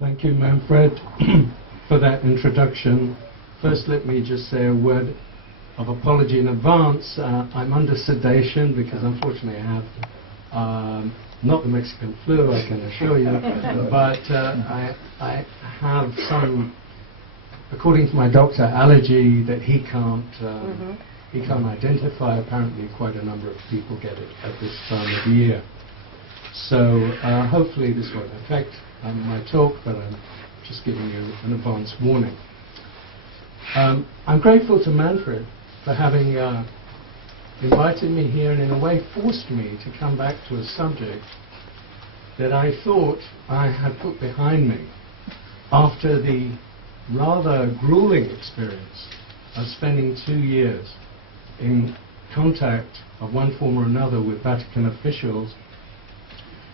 Thank you, Manfred, for that introduction. First, let me just say a word of apology in advance. I'm under sedation because unfortunately I have not the Mexican flu, I can assure you, but I have some, according to my doctor, allergy that he can't identify. Apparently quite a number of people get it at this time of year. So hopefully this won't affect my talk, but I'm just giving you an advance warning. I'm grateful to Manfred for having invited me here and in a way forced me to come back to a subject that I thought I had put behind me after the rather grueling experience of spending 2 years in contact of one form or another with Vatican officials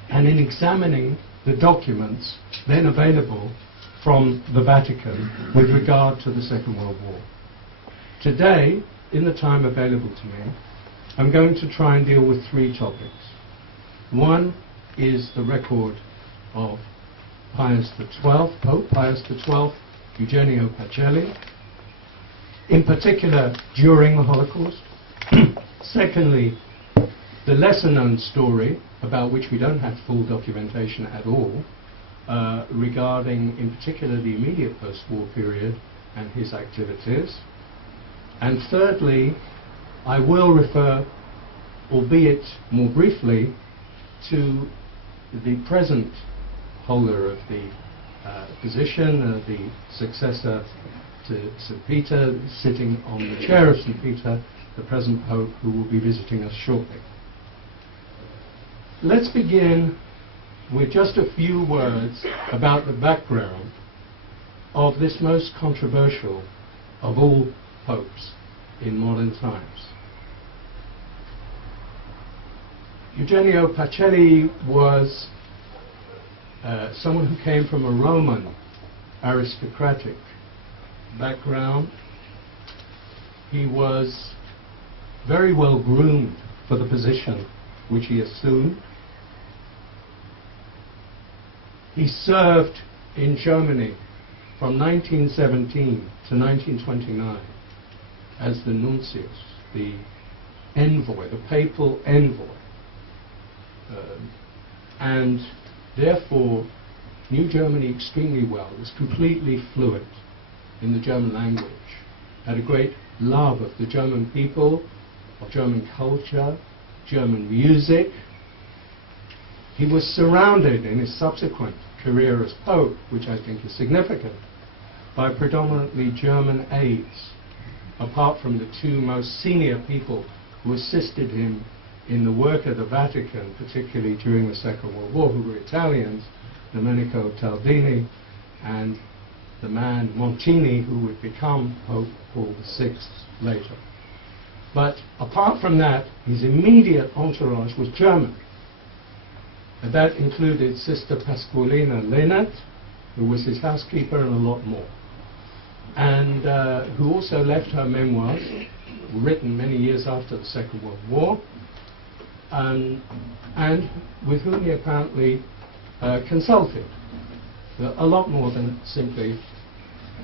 and in examining the documents then available from the Vatican with regard to the Second World War. Today, in the time available to me, I'm going to try and deal with 3 topics. One is the record of Pius XII, Pope Pius XII, Eugenio Pacelli, in particular during the Holocaust. Secondly, the lesser-known story, about which we don't have full documentation at all, regarding in particular the immediate post-war period and his activities. And thirdly, I will refer, albeit more briefly, to the present holder of the position, the successor to St. Peter, sitting on the chair of St. Peter, the present Pope, who will be visiting us shortly. Let's begin with just a few words about the background of this most controversial of all popes in modern times. Eugenio Pacelli was someone who came from a Roman aristocratic background. He was very well groomed for the position which he assumed. He served in Germany from 1917 to 1929 as the nuncius, the envoy, the papal envoy, and therefore knew Germany extremely well, was completely fluent in the German language, had a great love of the German people, of German culture, German music. He was surrounded in his subsequent career as Pope, which I think is significant, by predominantly German aides, apart from the 2 most senior people who assisted him in the work of the Vatican, particularly during the Second World War, who were Italians, Domenico Taldini and the man Montini, who would become Pope Paul VI later. But apart from that, his immediate entourage was German. And that included Sister Pasqualina Lehnert, who was his housekeeper, and a lot more. And who also left her memoirs, written many years after the Second World War, and with whom he apparently consulted, a lot more than simply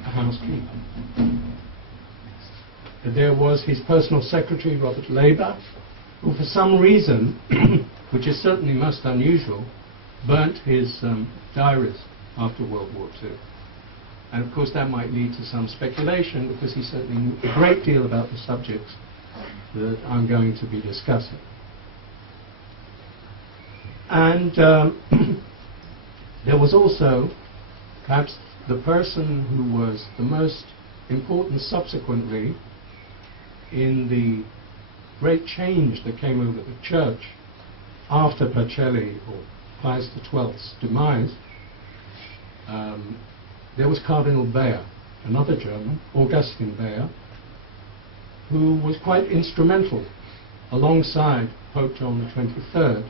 a housekeeper. There was his personal secretary, Robert Leiber, who for some reason, which is certainly most unusual, burnt his diaries after World War II. And of course that might lead to some speculation, because he certainly knew a great deal about the subjects that I'm going to be discussing. And there was also perhaps the person who was the most important subsequently in the great change that came over the Church after Pacelli or Pius XII's demise. There was Cardinal Bayer, another German, Augustin Bayer, who was quite instrumental alongside Pope John XXIII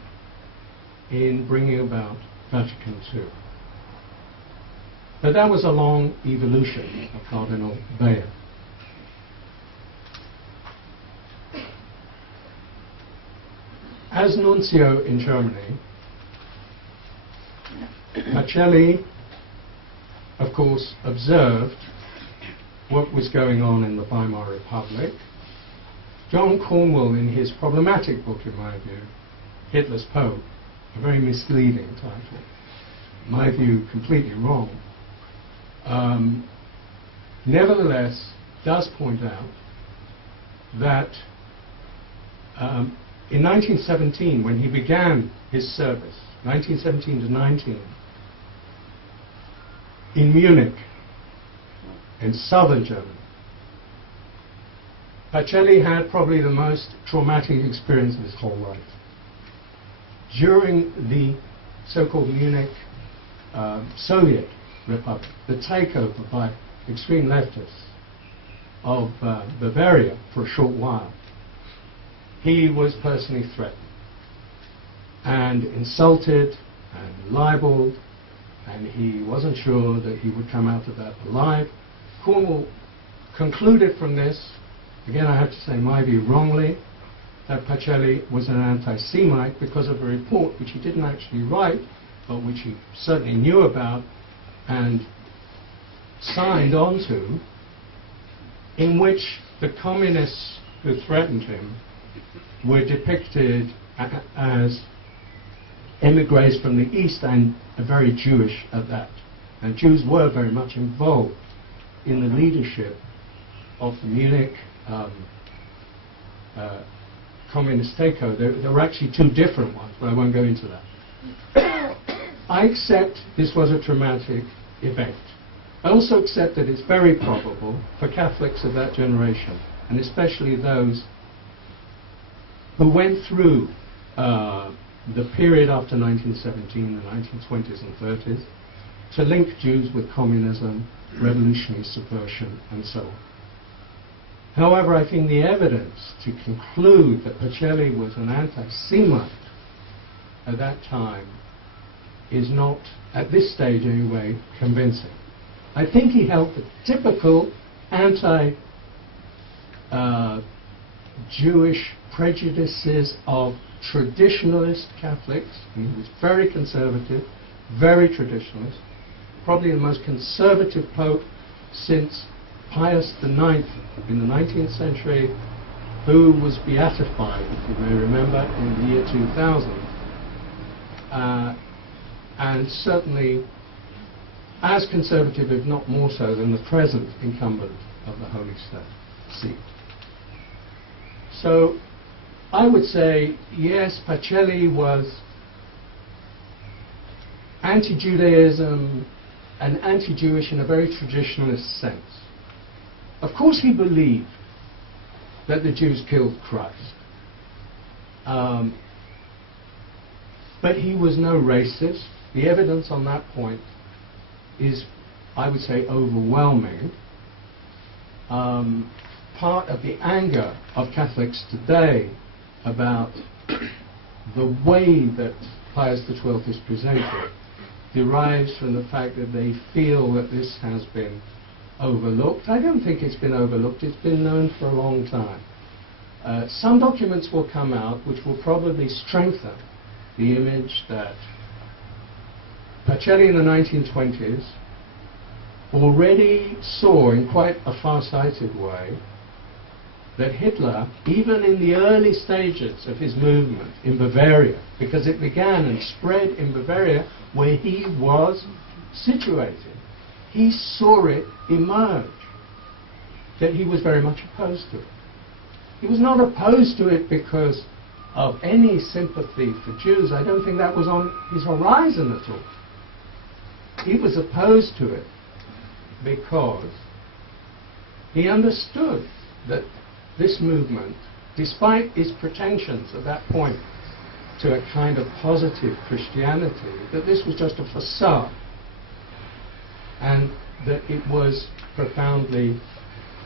in bringing about Vatican II. But that was a long evolution of Cardinal Bayer. As nuncio in Germany, Pacelli of course, observed what was going on in the Weimar Republic. John Cornwell, in his problematic book, in my view, Hitler's Pope, a very misleading title, in my view, completely wrong, nevertheless does point out that in 1917, when he began his service, 1917 to 19, in Munich, in southern Germany, Pacelli had probably the most traumatic experience of his whole life. During the so-called Munich Soviet Republic, the takeover by extreme leftists of Bavaria for a short while, he was personally threatened and insulted and libeled, and he wasn't sure that he would come out of that alive. Cornwell concluded from this, again I have to say in my view wrongly, that Pacelli was an anti-Semite because of a report which he didn't actually write, but which he certainly knew about and signed on to, in which the communists who threatened him were depicted as emigres from the East and very Jewish at that. And Jews were very much involved in the leadership of the Munich communist takeover. There were actually two different ones, but I won't go into that. I accept this was a traumatic event. I also accept that it's very probable for Catholics of that generation, and especially those who went through the period after 1917, the 1920s and 30s, to link Jews with communism, revolutionary subversion, and so on. However, I think the evidence to conclude that Pacelli was an anti-Semite at that time is not, at this stage anyway, convincing. I think he held the typical anti-Jewish prejudices of traditionalist Catholics. And he was very conservative, very traditionalist, probably the most conservative pope since Pius IX in the 19th century, who was beatified, if you may remember, in the year 2000, and certainly as conservative, if not more so, than the present incumbent of the Holy See. So I would say, yes, Pacelli was anti-Judaism and anti-Jewish in a very traditionalist sense. Of course he believed that the Jews killed Christ. But he was no racist. The evidence on that point is, I would say, overwhelming. Part of the anger of Catholics today about the way that Pius XII is presented derives from the fact that they feel that this has been overlooked. I don't think it's been overlooked. It's been known for a long time. Some documents will come out which will probably strengthen the image that Pacelli in the 1920s already saw in quite a far-sighted way that Hitler, even in the early stages of his movement in Bavaria, because it began and spread in Bavaria where he was situated, he saw it emerge, that he was very much opposed to it. He was not opposed to it because of any sympathy for Jews. I don't think that was on his horizon at all. He was opposed to it because he understood that this movement, despite its pretensions at that point to a kind of positive Christianity, that this was just a facade, and that it was profoundly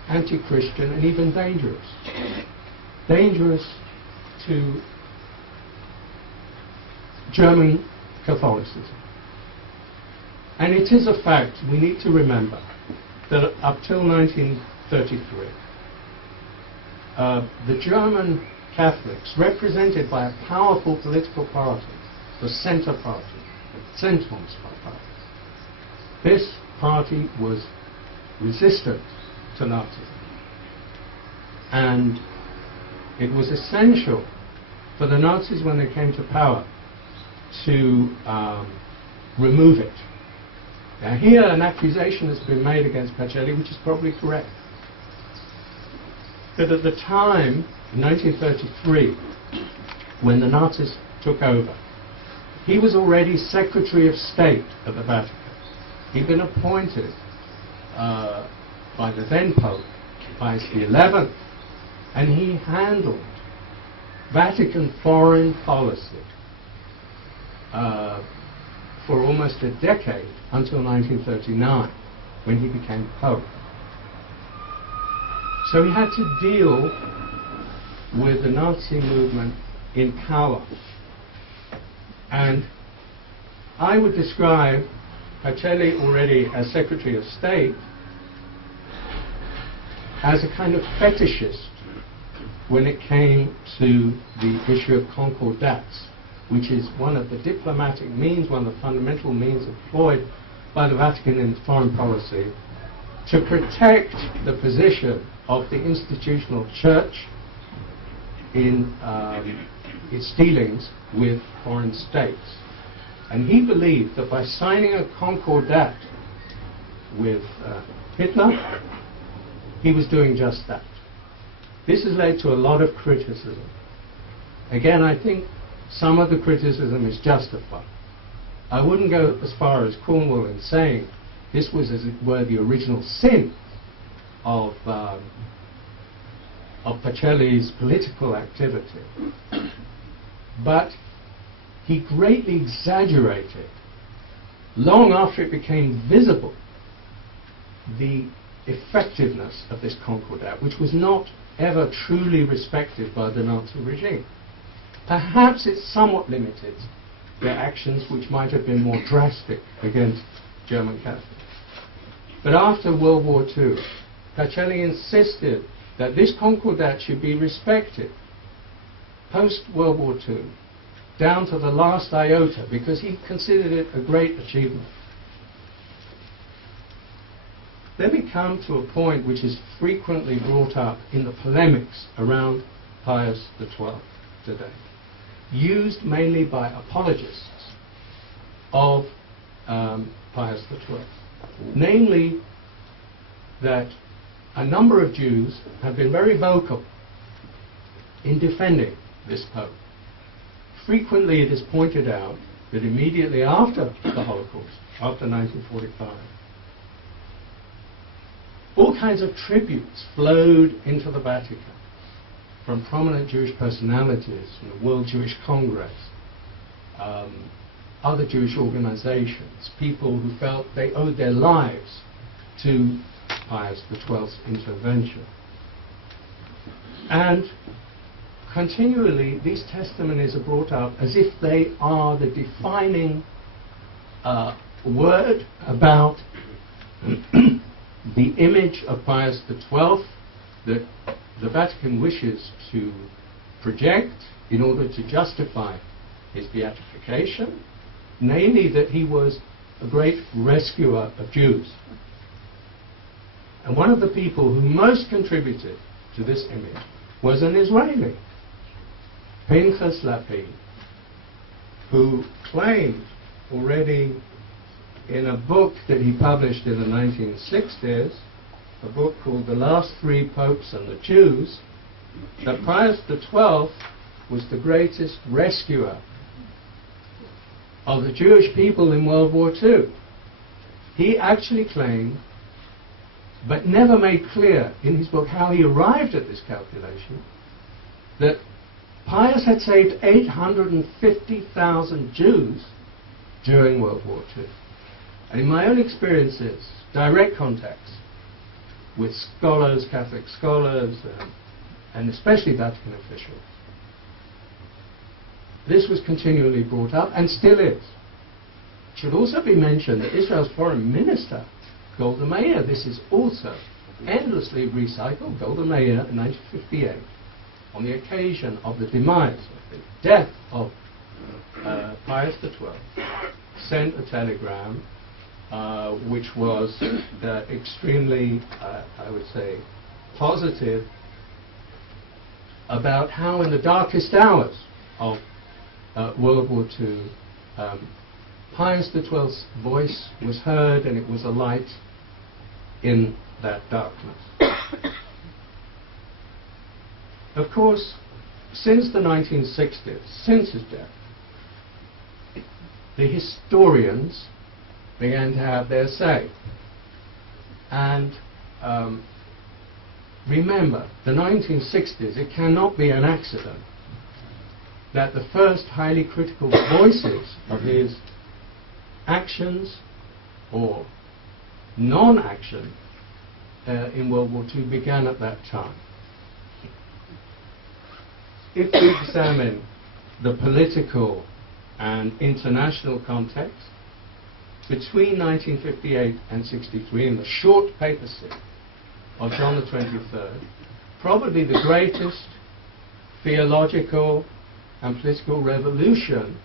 anti-Christian and even dangerous. Dangerous to German Catholicism. And it is a fact, we need to remember, that up till 1933, the German Catholics, represented by a powerful political party, the Centre Party, the Zentrumspartei, this party was resistant to Nazism. And it was essential for the Nazis, when they came to power, to remove it. Now here an accusation has been made against Pacelli, which is probably correct, that at the time, in 1933, when the Nazis took over, he was already Secretary of State at the Vatican. He'd been appointed by the then Pope, Pius XI, and he handled Vatican foreign policy for almost a decade, until 1939, when he became Pope. So he had to deal with the Nazi movement in power. And I would describe Pacelli, already as Secretary of State, as a kind of fetishist when it came to the issue of concordats, which is one of the diplomatic means, one of the fundamental means employed by the Vatican in foreign policy to protect the position of the institutional church in its dealings with foreign states. And he believed that by signing a concordat with Hitler, he was doing just that. This has led to a lot of criticism. Again, I think some of the criticism is justified. I wouldn't go as far as Cornwall in saying this was, as it were, the original sin of Pacelli's political activity. But he greatly exaggerated, long after it became visible, the effectiveness of this concordat, which was not ever truly respected by the Nazi regime. Perhaps it somewhat limited their actions, which might have been more drastic against German Catholics. But after World War II, Pacelli insisted that this concordat should be respected post-World War II, down to the last iota, because he considered it a great achievement. Then we come to a point which is frequently brought up in the polemics around Pius XII today, used mainly by apologists of Pius XII. Namely, that a number of Jews have been very vocal in defending this Pope. Frequently it is pointed out that immediately after the Holocaust, after 1945, all kinds of tributes flowed into the Vatican from prominent Jewish personalities, from the World Jewish Congress, other Jewish organizations, people who felt they owed their lives to Pius XII's intervention. And continually these testimonies are brought up as if they are the defining word about the image of Pius XII that the Vatican wishes to project in order to justify his beatification, namely that he was a great rescuer of Jews. And one of the people who most contributed to this image was an Israeli, Pinchas Lapid, who claimed already in a book that he published in the 1960s, a book called The Last Three Popes and the Jews, that Pius XII was the greatest rescuer of the Jewish people in World War II. He actually claimed, but never made clear in his book how he arrived at this calculation, that Pius had saved 850,000 Jews during World War II. And in my own experiences, direct contacts with scholars, Catholic scholars, and especially Vatican officials, this was continually brought up, and still is. It should also be mentioned that Israel's foreign minister, Golda Meir, this is also endlessly recycled. Golda Meir in 1958, on the occasion of the demise, of the death of Pius XII, sent a telegram which was extremely, I would say, positive about how in the darkest hours of World War II, Pius XII's voice was heard, and it was a light in that darkness. Of course, since the 1960s, since his death, the historians began to have their say. And remember, the 1960s, it cannot be an accident that the first highly critical voices of his actions or non-action in World War II began at that time. If we examine the political and international context, between 1958 and 63, in the short papacy of John the 23rd, probably the greatest theological and political revolution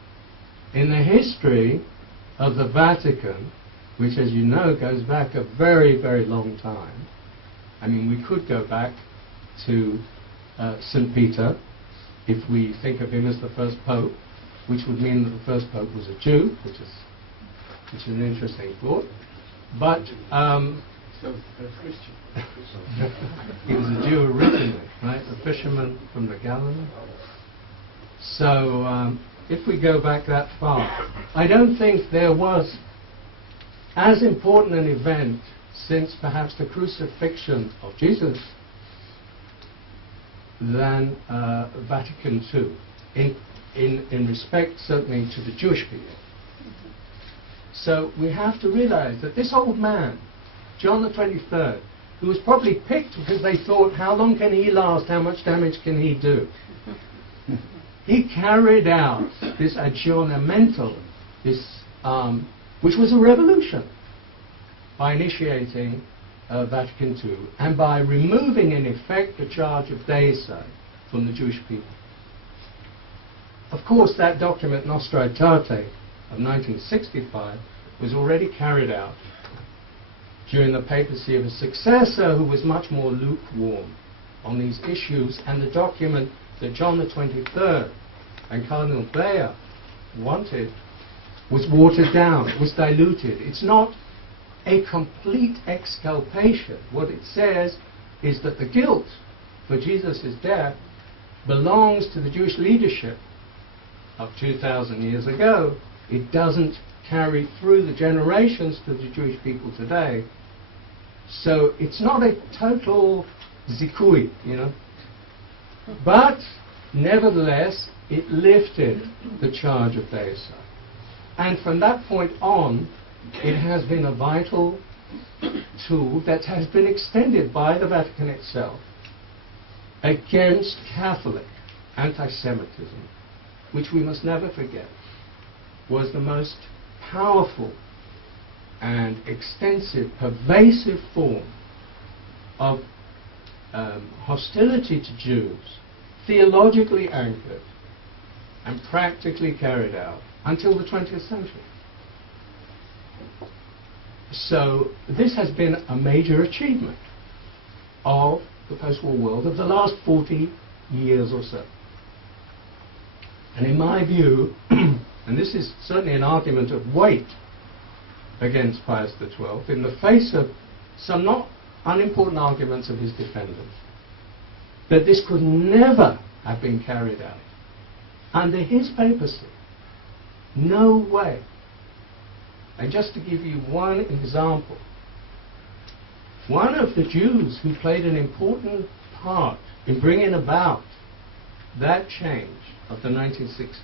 in the history of the Vatican, which, as you know, goes back a very, very long time. I mean, we could go back to St. Peter, if we think of him as the first pope, which would mean that the first pope was a Jew, which is an interesting thought. But so a Christian. he was a Jew originally, right? A fisherman from the Galilee. So if we go back that far, I don't think there was as important an event since perhaps the crucifixion of Jesus than Vatican II, in respect certainly to the Jewish people. So we have to realize that this old man, John the 23rd, who was probably picked because they thought, how long can he last, how much damage can he do? He carried out this aggiornamento, which was a revolution, by initiating Vatican II and by removing in effect the charge of deicide from the Jewish people. Of course, that document Nostra Aetate of 1965 was already carried out during the papacy of a successor who was much more lukewarm on these issues, and the document that John the 23rd and Cardinal Bea wanted was watered down, it was diluted. It's not a complete exculpation. What it says is that the guilt for Jesus' death belongs to the Jewish leadership of 2,000 years ago. It doesn't carry through the generations to the Jewish people today. So it's not a total zikui, you know. But nevertheless, it lifted the charge of deicide. And from that point on, it has been a vital tool that has been extended by the Vatican itself against Catholic anti-Semitism, which we must never forget was the most powerful and extensive, pervasive form of hostility to Jews, theologically anchored and practically carried out until the 20th century. So this has been a major achievement of the post-war world of the last 40 years or so. And in my view, and this is certainly an argument of weight against Pius XII, in the face of some not unimportant arguments of his defenders, that this could never have been carried out under his papacy. No way. And just to give you one example, one of the Jews who played an important part in bringing about that change of the 1960s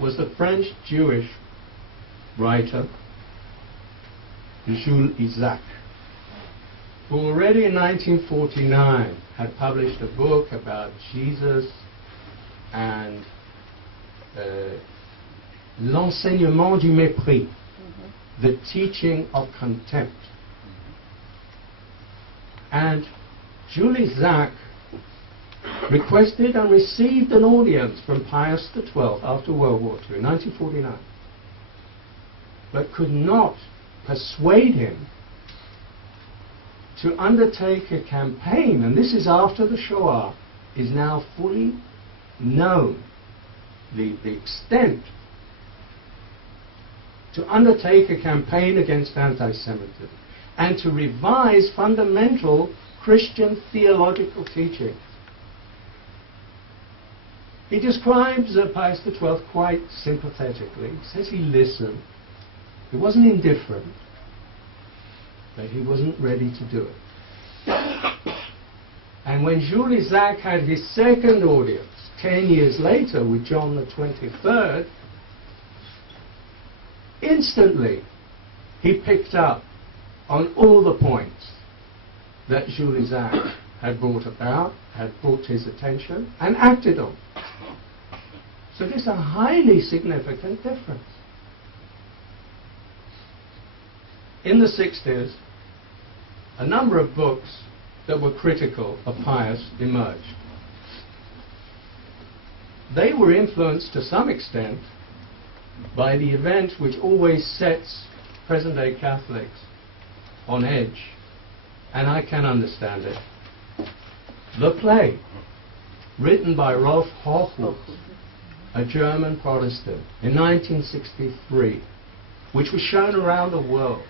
was the French Jewish writer Jules Isaac, who already in 1949 had published a book about Jesus and l'enseignement du mépris, the teaching of contempt. And Jules Isaac requested and received an audience from Pius XII after World War II in 1949. but could not persuade him to undertake a campaign, and this is after the Shoah is now fully known, the extent, to undertake a campaign against anti-Semitism and to revise fundamental Christian theological teachings. He describes Pius XII quite sympathetically. He says he listened. He wasn't indifferent, but he wasn't ready to do it. And when Jules Isaac had his second audience 10 years later with John the 23rd, instantly he picked up on all the points that Jules Isaac had brought about, had brought to his attention, and acted on. So this is a highly significant difference. In the 60s, a number of books that were critical of Pius emerged. They were influenced to some extent by the event which always sets present-day Catholics on edge, and I can understand it. The Play, written by Rolf Hochhuth, a German Protestant, in 1963, which was shown around the world,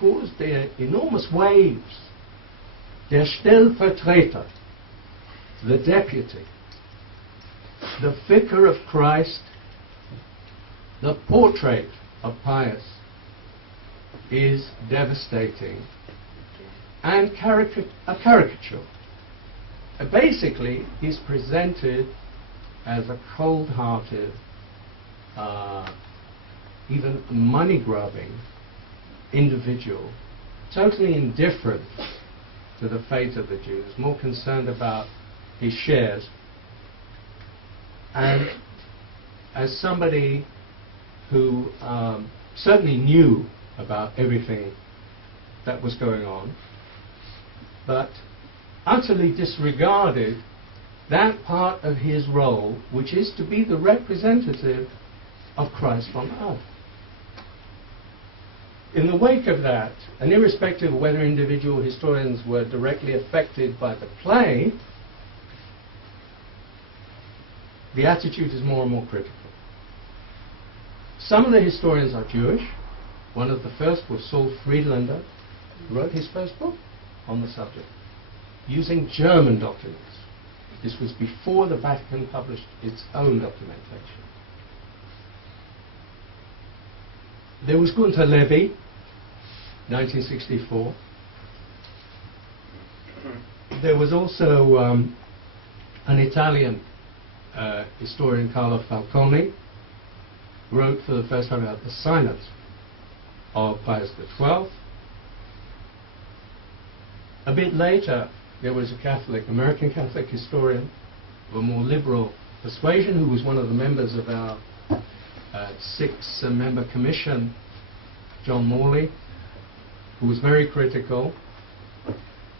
caused enormous waves. Der Stellvertreter, the deputy, the vicar of Christ, the portrait of Pius is devastating and a caricature. Basically, he's presented as a cold-hearted, even money-grubbing individual, totally indifferent to the fate of the Jews, more concerned about his shares. And as somebody who certainly knew about everything that was going on, but utterly disregarded that part of his role which is to be the representative of Christ on earth. In the wake of that, and irrespective of whether individual historians were directly affected by the play, the attitude is more and more critical. Some of the historians are Jewish. One of the first was Saul Friedlander, who wrote his first book on the subject, using German documents. This was before the Vatican published its own documentation. There was Gunther Levy, 1964. There was also an Italian historian, Carlo Falconi, wrote for the first time about the synod of Pius XII. A bit later, there was a Catholic, American Catholic historian of a more liberal persuasion, who was one of the members of our six-member commission, John Morley, who was very critical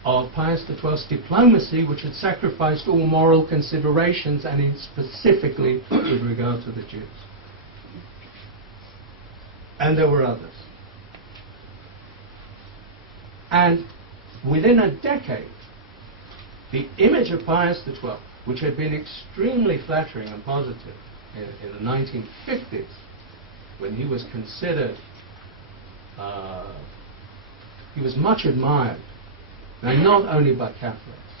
of Pius XII's diplomacy, which had sacrificed all moral considerations, and specifically with regard to the Jews. And there were others. And within a decade, the image of Pius XII, which had been extremely flattering and positive in the 1950s, when he was considered, he was much admired, and not only by Catholics,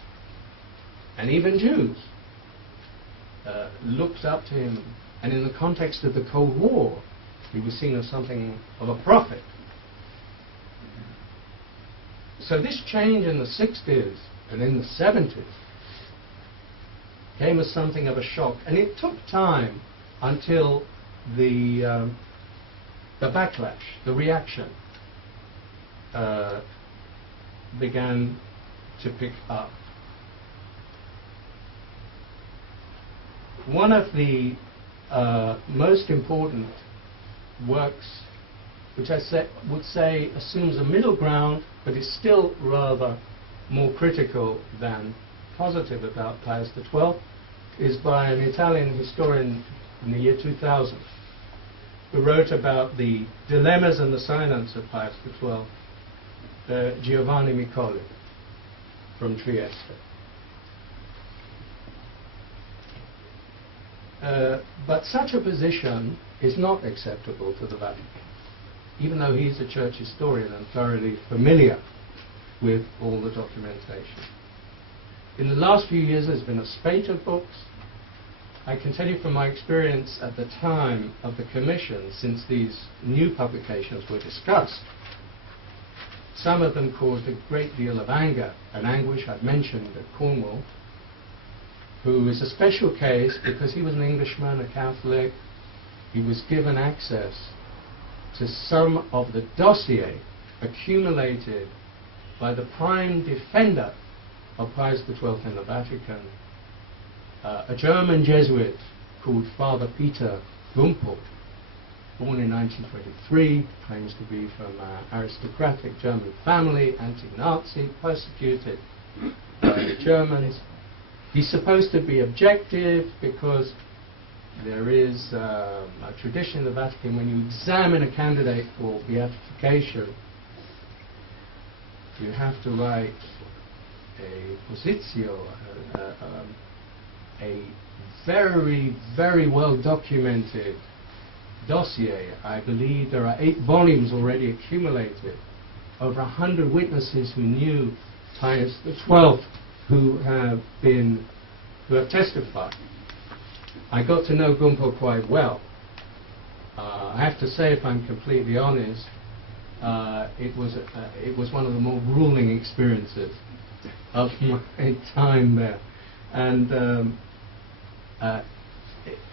and even Jews looked up to him, and in the context of the Cold War, he was seen as something of a prophet. So this change in the 60s and in the 70s came as something of a shock, and it took time until the backlash, the reaction, began to pick up. One of the most important works, which I would say assumes a middle ground, but is still rather more critical than positive about Pius XII, is by an Italian historian in the year 2000, who wrote about the dilemmas and the silence of Pius XII, Giovanni Micoli from Trieste. But such a position is not acceptable to the Vatican, even though he's a church historian and thoroughly familiar with all the documentation. In the last few years there's been a spate of books. I can tell you from my experience at the time of the commission, since these new publications were discussed, some of them caused a great deal of anger and anguish. I've mentioned Cornwall, who is a special case because he was an Englishman, a Catholic. He was given access to some of the dossier accumulated by the prime defender of Pius XII in the Vatican, a German Jesuit called Father Peter Gumpel, born in 1923, claims to be from an aristocratic German family, anti-Nazi, persecuted by the Germans. He's supposed to be objective because there is a tradition in the Vatican when you examine a candidate for beatification, you have to write a positio, a very, very well documented dossier. I believe there are 8 volumes already accumulated, over 100 witnesses who knew Pius XII who have testified. I got to know Gumpel quite well. I have to say, if I'm completely honest, it was one of the more grueling experiences of my time there. And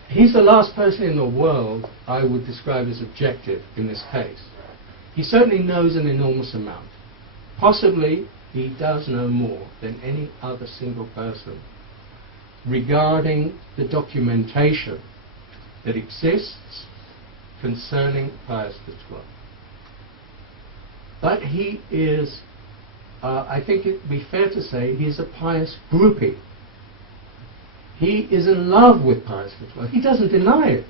he's the last person in the world I would describe as objective in this case. He certainly knows an enormous amount. Possibly he does know more than any other single person regarding the documentation that exists concerning Pius XII. But he is, I think it would be fair to say, he is a pious groupie. He is in love with Pius XII. He doesn't deny it.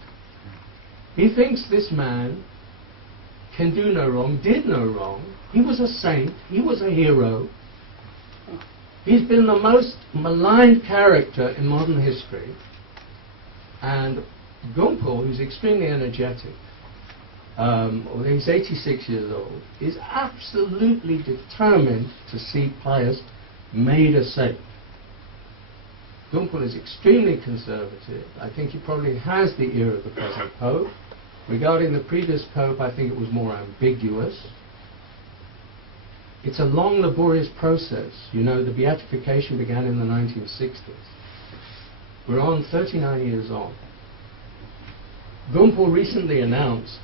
He thinks this man can do no wrong, did no wrong. He was a saint. He was a hero. He's been the most maligned character in modern history. And Gumpel, who's extremely energetic, although he's 86 years old, is absolutely determined to see Pius made a saint. Gumpel is extremely conservative. I think he probably has the ear of the present Pope. Regarding the previous Pope, I think it was more ambiguous. It's a long, laborious process. You know, the beatification began in the 1960s. We're on 39 years on. Gumpel recently announced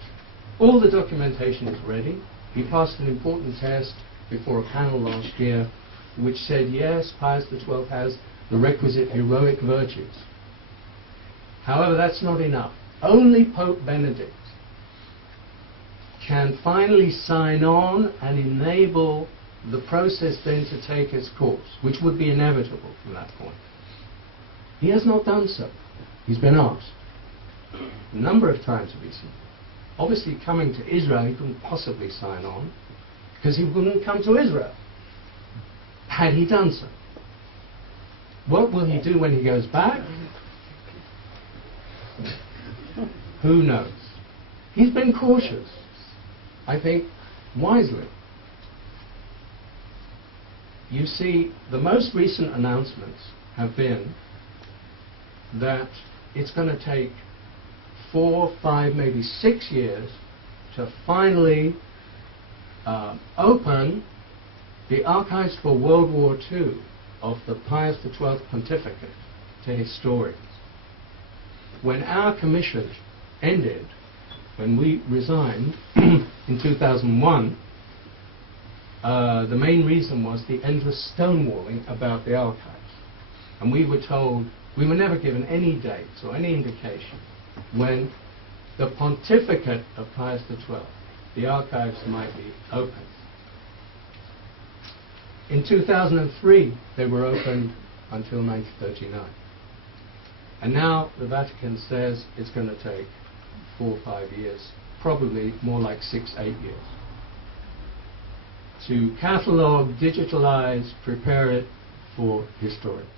all the documentation is ready. He passed an important test before a panel last year which said, yes, Pius XII has the requisite heroic virtues. However, that's not enough. Only Pope Benedict can finally sign on and enable the process then to take its course, which would be inevitable from that point. He has not done so. He's been asked a number of times recently. Obviously, coming to Israel, he couldn't possibly sign on because he wouldn't come to Israel had he done so. What will he do when he goes back? Who knows? He's been cautious, I think wisely. You see, the most recent announcements have been that it's going to take 4, 5, maybe 6 years to finally open the archives for World War II of the Pius XII pontificate to historians. When our commission ended, when we resigned in 2001, the main reason was the endless stonewalling about the archives. And we were told, we were never given any dates or any indication when the pontificate of Pius XII, the archives, might be opened. In 2003, they were opened until 1939. And now the Vatican says it's going to take 4 or 5 years, probably more like 6, 8 years, to catalogue, digitalize, prepare it for historians.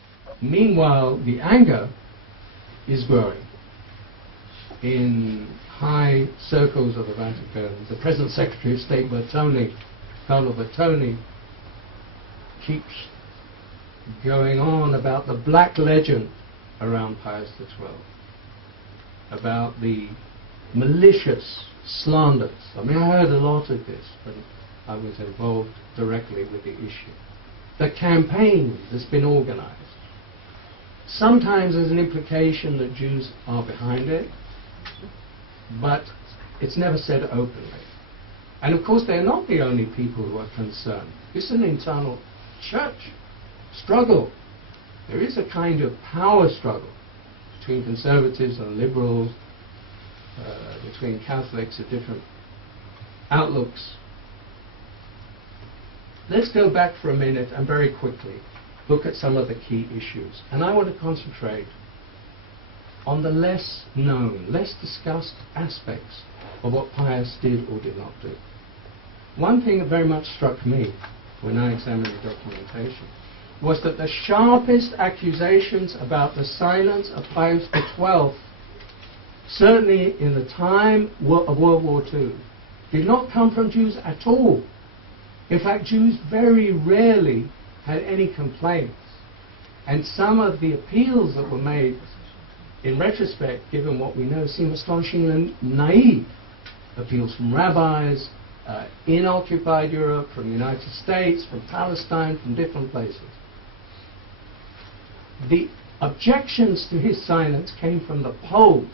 Meanwhile, the anger is growing. In high circles of the Vatican, the present Secretary of State, Carlo Bertoni, keeps going on about the black legend around Pius XII, about the malicious slanders. I mean, I heard a lot of this when I was involved directly with the issue. The campaign that's been organized. Sometimes there's an implication that Jews are behind it, but it's never said openly. And of course, they're not the only people who are concerned. This is an internal church struggle. There is a kind of power struggle between conservatives and liberals, between Catholics of different outlooks. Let's go back for a minute and very quickly look at some of the key issues. And I want to concentrate on the less known, less discussed aspects of what Pius did or did not do. One thing that very much struck me when I examined the documentation was that the sharpest accusations about the silence of Pius XII, certainly in the time of World War II, did not come from Jews at all. In fact, Jews very rarely had any complaints. And some of the appeals that were made, in retrospect, given what we know, seem astonishingly naive. Appeals from rabbis in occupied Europe, from the United States, from Palestine, from different places. The objections to his silence came from the Poles.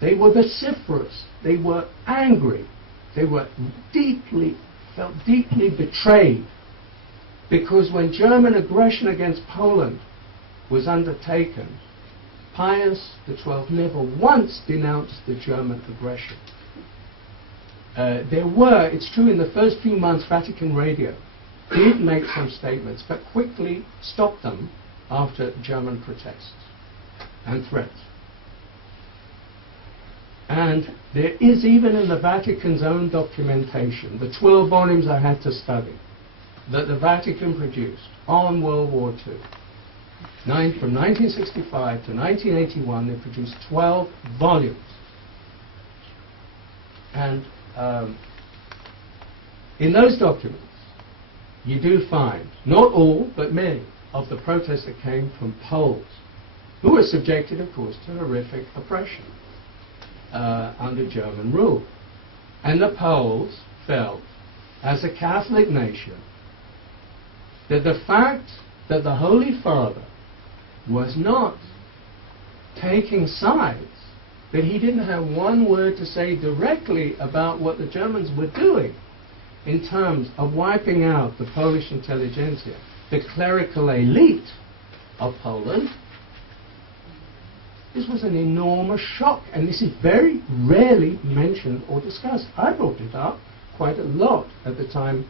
They were vociferous. They were angry. They were felt deeply betrayed, because when German aggression against Poland was undertaken, Pius XII never once denounced the German aggression. There were, it's true, in the first few months, Vatican Radio did make some statements, but quickly stopped them after German protests and threats. And there is, even in the Vatican's own documentation, the 12 volumes I had to study, that the Vatican produced on World War II. From 1965 to 1981, they produced 12 volumes. And in those documents, you do find, not all, but many, of the protests that came from Poles, who were subjected, of course, to horrific oppression under German rule. And the Poles felt, as a Catholic nation, that the fact that the Holy Father was not taking sides, that he didn't have one word to say directly about what the Germans were doing in terms of wiping out the Polish intelligentsia, the clerical elite of Poland. This was an enormous shock, and this is very rarely mentioned or discussed. I brought it up quite a lot at the time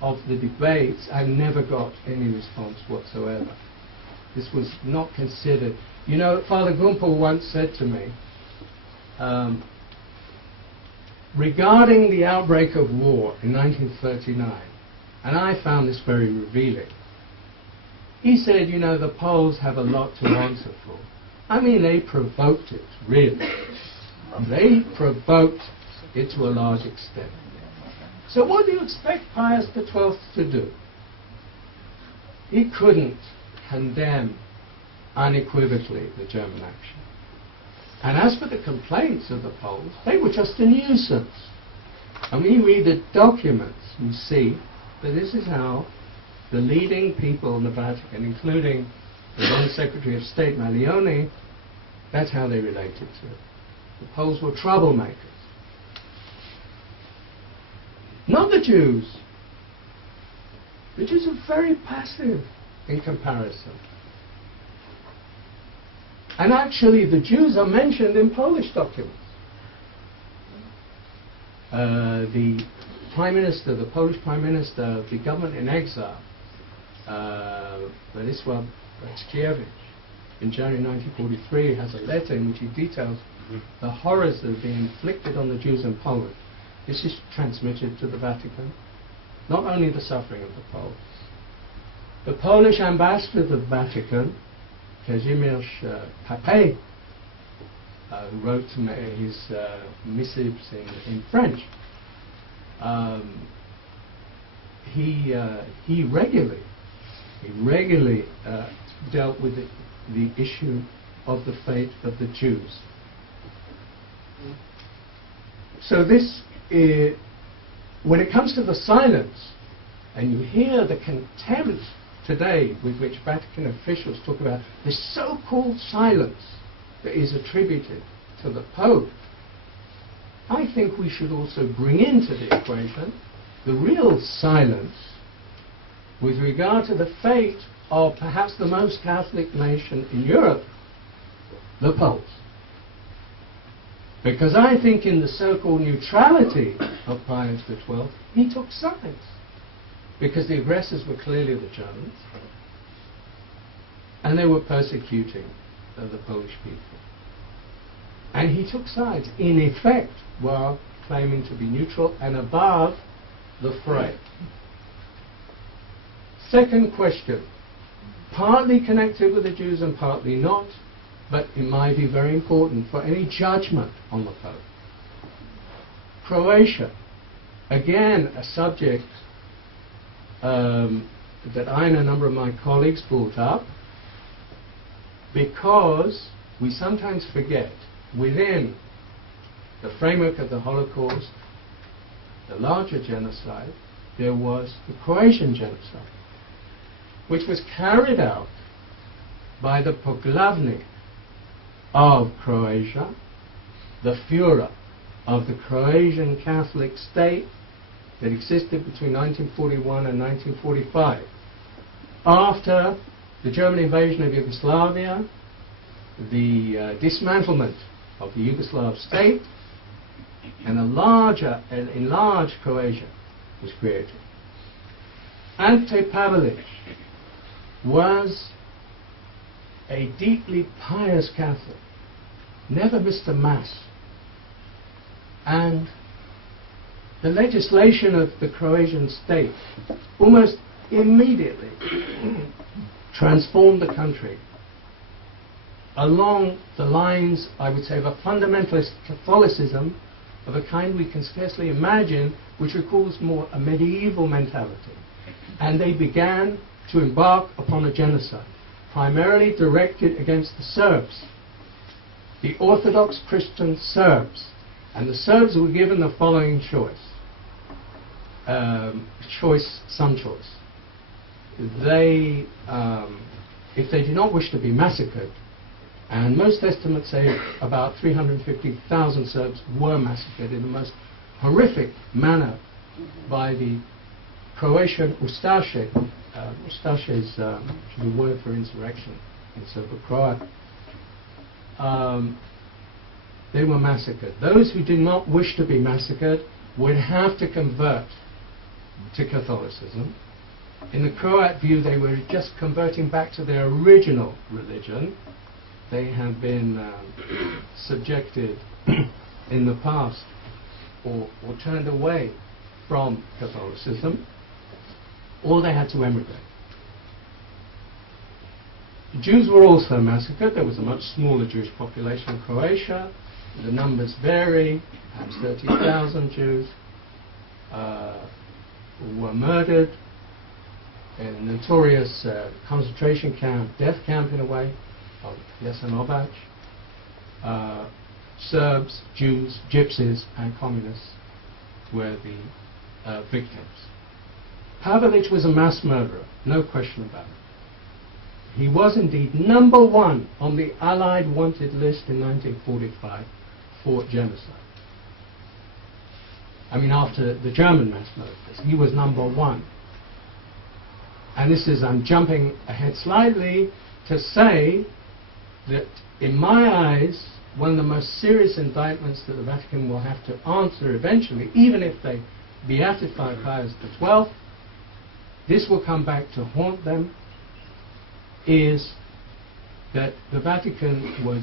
of the debates. I never got any response whatsoever. This was not considered. You know, Father Gumpel once said to me, regarding the outbreak of war in 1939, and I found this very revealing, he said, you know, the Poles have a lot to answer for. I mean, they provoked it, really. They provoked it to a large extent. So what do you expect Pius XII to do? He couldn't condemn unequivocally the German action. And as for the complaints of the Poles, they were just a nuisance. And when you read the documents, you see that this is how the leading people in the Vatican, including the then Secretary of State, Malione, that's how they related to it. The Poles were troublemakers. Not the Jews. The Jews are very passive in comparison. And actually, the Jews are mentioned in Polish documents. The Prime Minister, the Polish Prime Minister of the government in exile, Władysław Wojciechowicz, in January 1943, has a letter in which he details the horrors that are being inflicted on the Jews in Poland, this is transmitted to the Vatican. Not only the suffering of the Poles. The Polish ambassador to the Vatican, Kazimierz Papé, who wrote his missives in French, he regularly dealt with the issue of the fate of the Jews. So this, when it comes to the silence, and you hear the contempt today with which Vatican officials talk about this so-called silence that is attributed to the Pope, I think we should also bring into the equation the real silence with regard to the fate of perhaps the most Catholic nation in Europe, the Poles. Because I think in the so-called neutrality of Pius XII, he took sides. Because the aggressors were clearly the Germans, and they were persecuting the Polish people. And he took sides, in effect, while claiming to be neutral and above the fray. Second question, partly connected with the Jews and partly not, but it might be very important for any judgment on the Pope. Croatia, again a subject that I and a number of my colleagues brought up, because we sometimes forget within the framework of the Holocaust, the larger genocide, there was the Croatian genocide, which was carried out by the Poglavnik of Croatia, the Führer of the Croatian Catholic state that existed between 1941 and 1945. After the German invasion of Yugoslavia, the dismantlement of the Yugoslav state, and an enlarged Croatia was created. Ante Pavelić was a deeply pious Catholic, never missed a Mass, and the legislation of the Croatian state almost immediately transformed the country along the lines, I would say, of a fundamentalist Catholicism of a kind we can scarcely imagine, which recalls more a medieval mentality. And they began to embark upon a genocide, primarily directed against the Serbs, the Orthodox Christian Serbs. And the Serbs were given the following choice. Some choice. They, if they did not wish to be massacred, and most estimates say about 350,000 Serbs were massacred in the most horrific manner by the Croatian Ustaše. Ustaše is the word for insurrection in Serbo-Croat. They were massacred. Those who did not wish to be massacred would have to convert to Catholicism. In the Croat view, they were just converting back to their original religion. They had been subjected in the past or turned away from Catholicism, or they had to emigrate. The Jews were also massacred. There was a much smaller Jewish population in Croatia. The numbers vary, perhaps 30,000 Jews were murdered in a notorious concentration camp, death camp in a way, of Jasenovac. Serbs, Jews, Gypsies and communists were the victims. Pavelić was a mass murderer, no question about it. He was indeed number one on the Allied wanted list in 1945 for genocide. I mean, after the German mass murders, he was number one. And this is, I'm jumping ahead slightly to say that, in my eyes, one of the most serious indictments that the Vatican will have to answer eventually, even if they beatify Pius XII, this will come back to haunt them, is that the Vatican was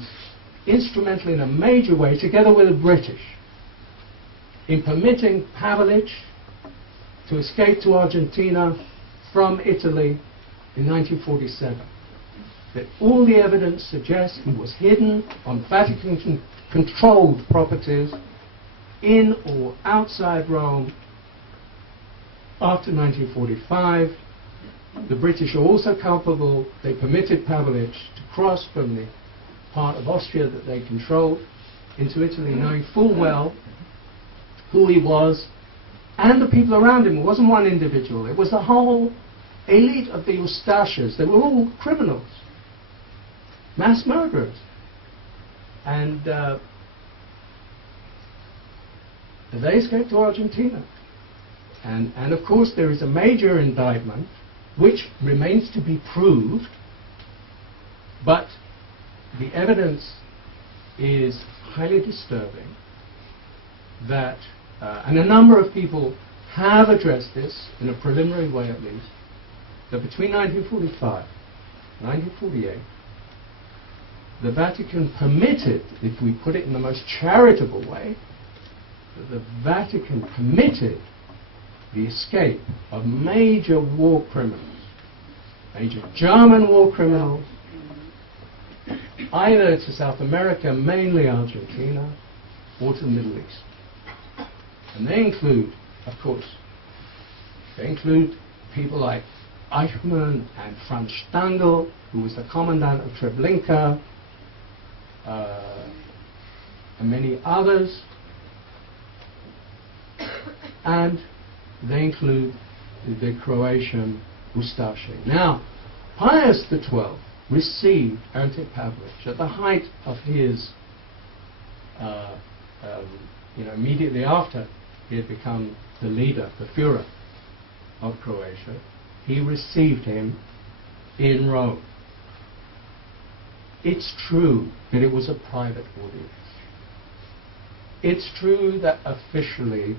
instrumental in a major way, together with the British, in permitting Pacelli to escape to Argentina from Italy in 1947. That all the evidence suggests he was hidden on Vatican-controlled properties in or outside Rome after 1945. The British are also culpable. They permitted Pacelli to cross from the part of Austria that they controlled into Italy, knowing full well who he was and the people around him. It wasn't one individual. It was the whole elite of the Ustashas. They were all criminals, mass murderers. And they escaped to Argentina. And of course there is a major indictment which remains to be proved, but the evidence is highly disturbing that, and a number of people have addressed this in a preliminary way at least, that between 1945 and 1948, the Vatican permitted, if we put it in the most charitable way, that the Vatican permitted the escape of major war criminals, major German war criminals, either to South America, mainly Argentina, or to the Middle East. And they include, of course, people like Eichmann and Franz Stangl, who was the commandant of Treblinka, and many others. And they include the Croatian Ustaše. Now, Pius XII received Ante Pacelli at the height of his, immediately after he had become the leader, the Führer of Croatia. He received him in Rome. It's true that it was a private audience. It's true that officially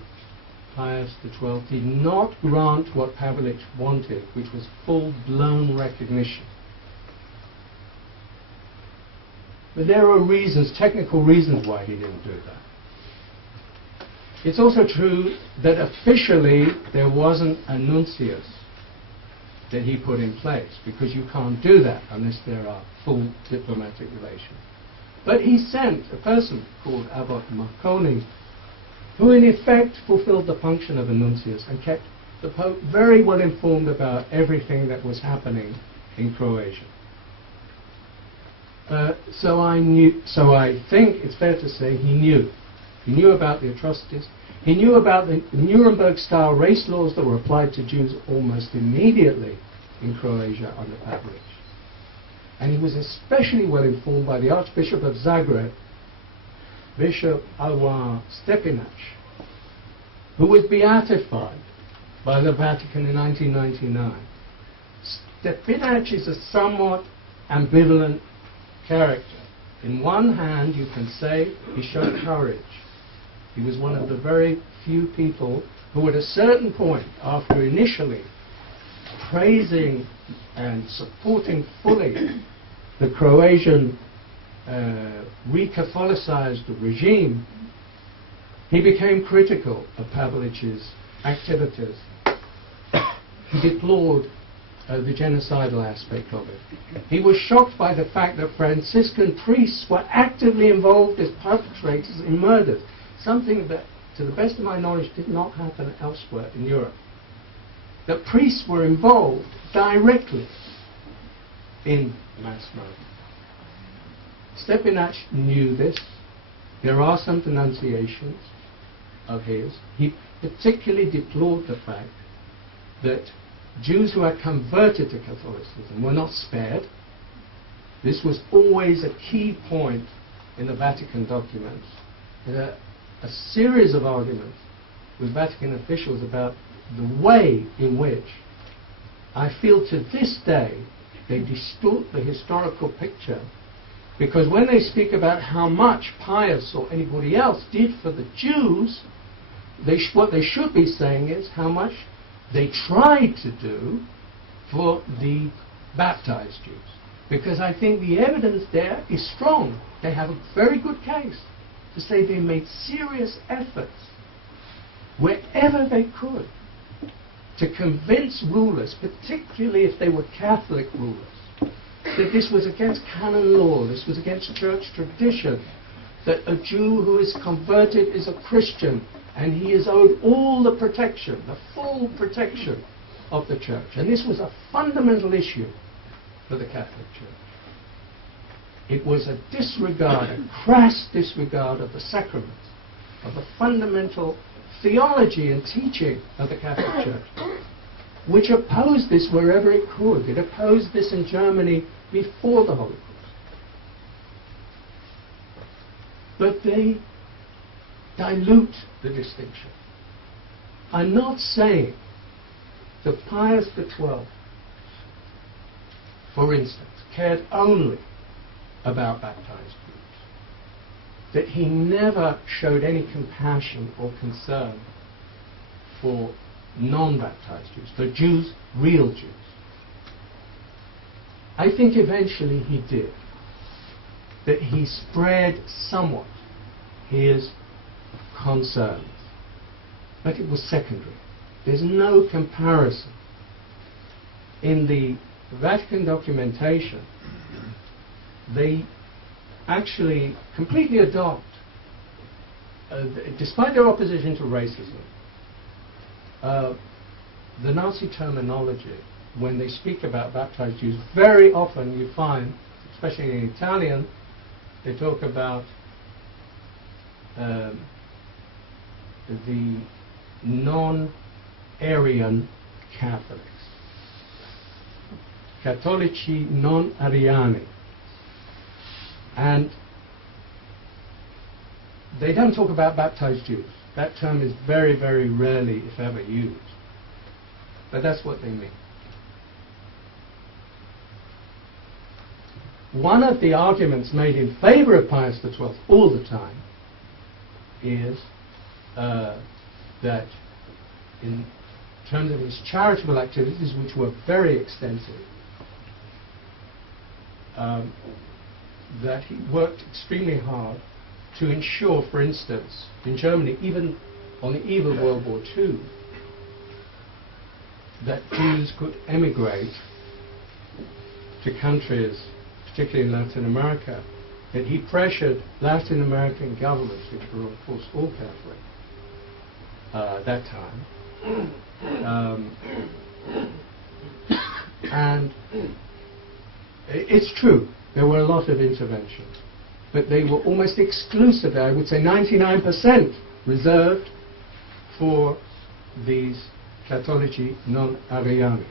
Pius XII did not grant what Pacelli wanted, which was full-blown recognition. But there are reasons, technical reasons, why he didn't do that. It's also true that officially there wasn't a nuntius that he put in place, because you can't do that unless there are full diplomatic relations. But he sent a person called Abbot Marconi, who in effect fulfilled the function of a nuntius and kept the Pope very well informed about everything that was happening in Croatia. So I think it's fair to say he knew. He knew about the atrocities. He knew about the Nuremberg-style race laws that were applied to Jews almost immediately in Croatia under Pacelli. And he was especially well informed by the Archbishop of Zagreb, Bishop Alwan Stepinac, who was beatified by the Vatican in 1999. Stepinac is a somewhat ambivalent character. In one hand, you can say he showed courage. He was one of the very few people who at a certain point, after initially praising and supporting fully the Croatian re-Catholicized regime, he became critical of Pacelic's activities. He deplored the genocidal aspect of it. He was shocked by the fact that Franciscan priests were actively involved as perpetrators in murders, something that, to the best of my knowledge, did not happen elsewhere in Europe. That priests were involved directly in mass murder. Stepinac knew this. There are some denunciations of his. He particularly deplored the fact that Jews who had converted to Catholicism were not spared. This was always a key point in the Vatican documents. There are a series of arguments with Vatican officials about the way in which I feel to this day they distort the historical picture, because when they speak about how much Pius or anybody else did for the Jews, what they should be saying is how much they tried to do for the baptized Jews. because I think the evidence there is strong. They have a very good case to say they made serious efforts wherever they could to convince rulers, particularly if they were Catholic rulers, that this was against canon law, this was against church tradition, that a Jew who is converted is a Christian and he is owed all the protection, the full protection of the church. And this was a fundamental issue for the Catholic Church. It was a disregard, a crass disregard of the sacraments, of the fundamental theology and teaching of the Catholic Church, which opposed this wherever it could. It opposed this in Germany before the Holocaust. But they dilute the distinction. I'm not saying that Pius XII, for instance, cared only about baptized Jews, that he never showed any compassion or concern for non-baptized Jews, for Jews, real Jews. I think eventually he did, that he spread somewhat his concerns, but it was secondary. There's no comparison. In the Vatican documentation, they actually completely adopt, despite their opposition to racism, the Nazi terminology when they speak about baptized Jews. Very often you find, especially in Italian, they talk about the non-Arian Catholics, Cattolici non Ariani, and they don't talk about baptized Jews. That term is very, very rarely, if ever, used. But that's what they mean. One of the arguments made in favor of Pius XII all the time is that in terms of his charitable activities, which were very extensive, that he worked extremely hard to ensure, for instance, in Germany, even on the eve of World War II, that Jews could emigrate to countries, particularly in Latin America, that he pressured Latin American governments, which were of course all Catholic at that time, and it's true, there were a lot of interventions, but they were almost exclusively, I would say 99%, reserved for these Cattolici non Ariani.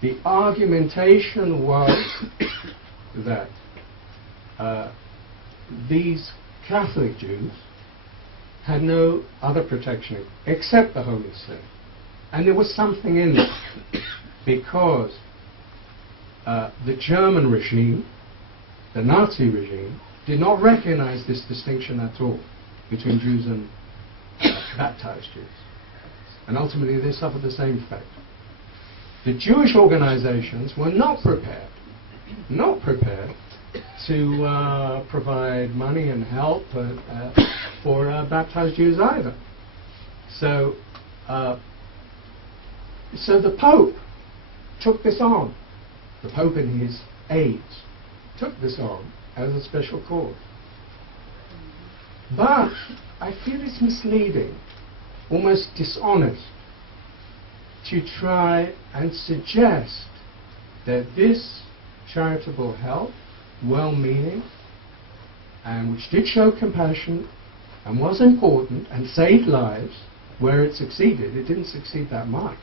The argumentation was that these Catholic Jews had no other protection except the Holy See. And there was something in that, because the German regime, the Nazi regime, did not recognize this distinction at all between Jews and baptized Jews. And ultimately they suffered the same fate. The Jewish organizations were not prepared to provide money and help for baptized Jews either. So the Pope took this on. The Pope and his aides took this on as a special cause. But I feel it's misleading, almost dishonest, to try and suggest that this charitable help, well-meaning, and which did show compassion and was important and saved lives where it succeeded. It didn't succeed that much.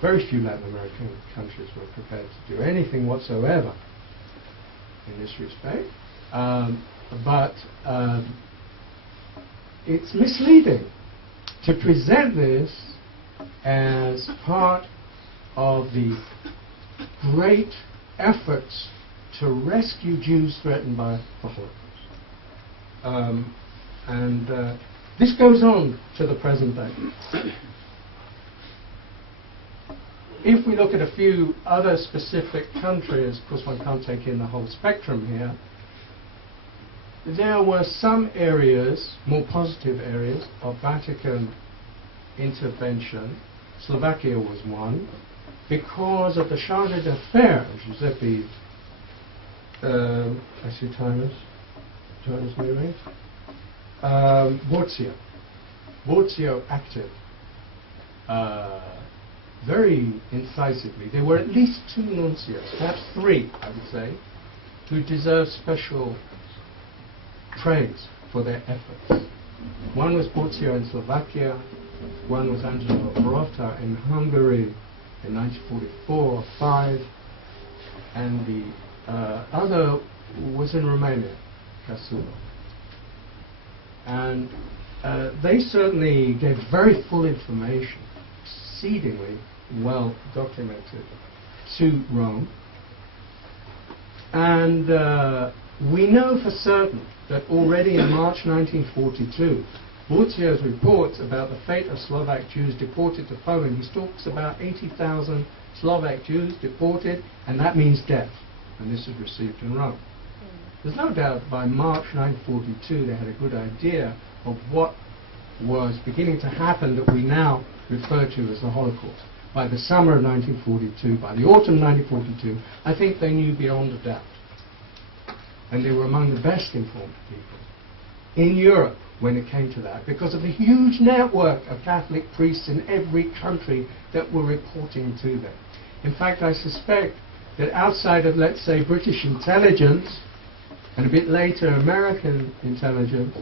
Very few Latin American countries were prepared to do anything whatsoever in this respect. But it's misleading to present this as part of the great efforts to rescue Jews threatened by the Holocaust. This goes on to the present day. if we look at a few other specific countries, of course one can't take in the whole spectrum here, there were some areas, more positive areas, of Vatican intervention. Slovakia was one, because of the charge d'affaires, Giuseppe, I see time is moving. Borzio acted very incisively. There were at least 2 nuncios, perhaps 3, I would say, who deserve special praise for their efforts. One was Borzio in Slovakia, one was Angelo Rota in Hungary in 1944 or 5, and the other was in Romania, Casulo. And they certainly gave very full information, exceedingly well documented, to Rome. And we know for certain that already in March 1942, Borzio's reports about the fate of Slovak Jews deported to Poland, he talks about 80,000 Slovak Jews deported, and that means death. And this is received in Rome. There's no doubt by March 1942 they had a good idea of what was beginning to happen that we now refer to as the Holocaust. By the summer of 1942, by the autumn of 1942, I think they knew beyond a doubt. And they were among the best informed people in Europe when it came to that, because of the huge network of Catholic priests in every country that were reporting to them. In fact, I suspect that outside of, let's say, British intelligence, and a bit later American intelligence,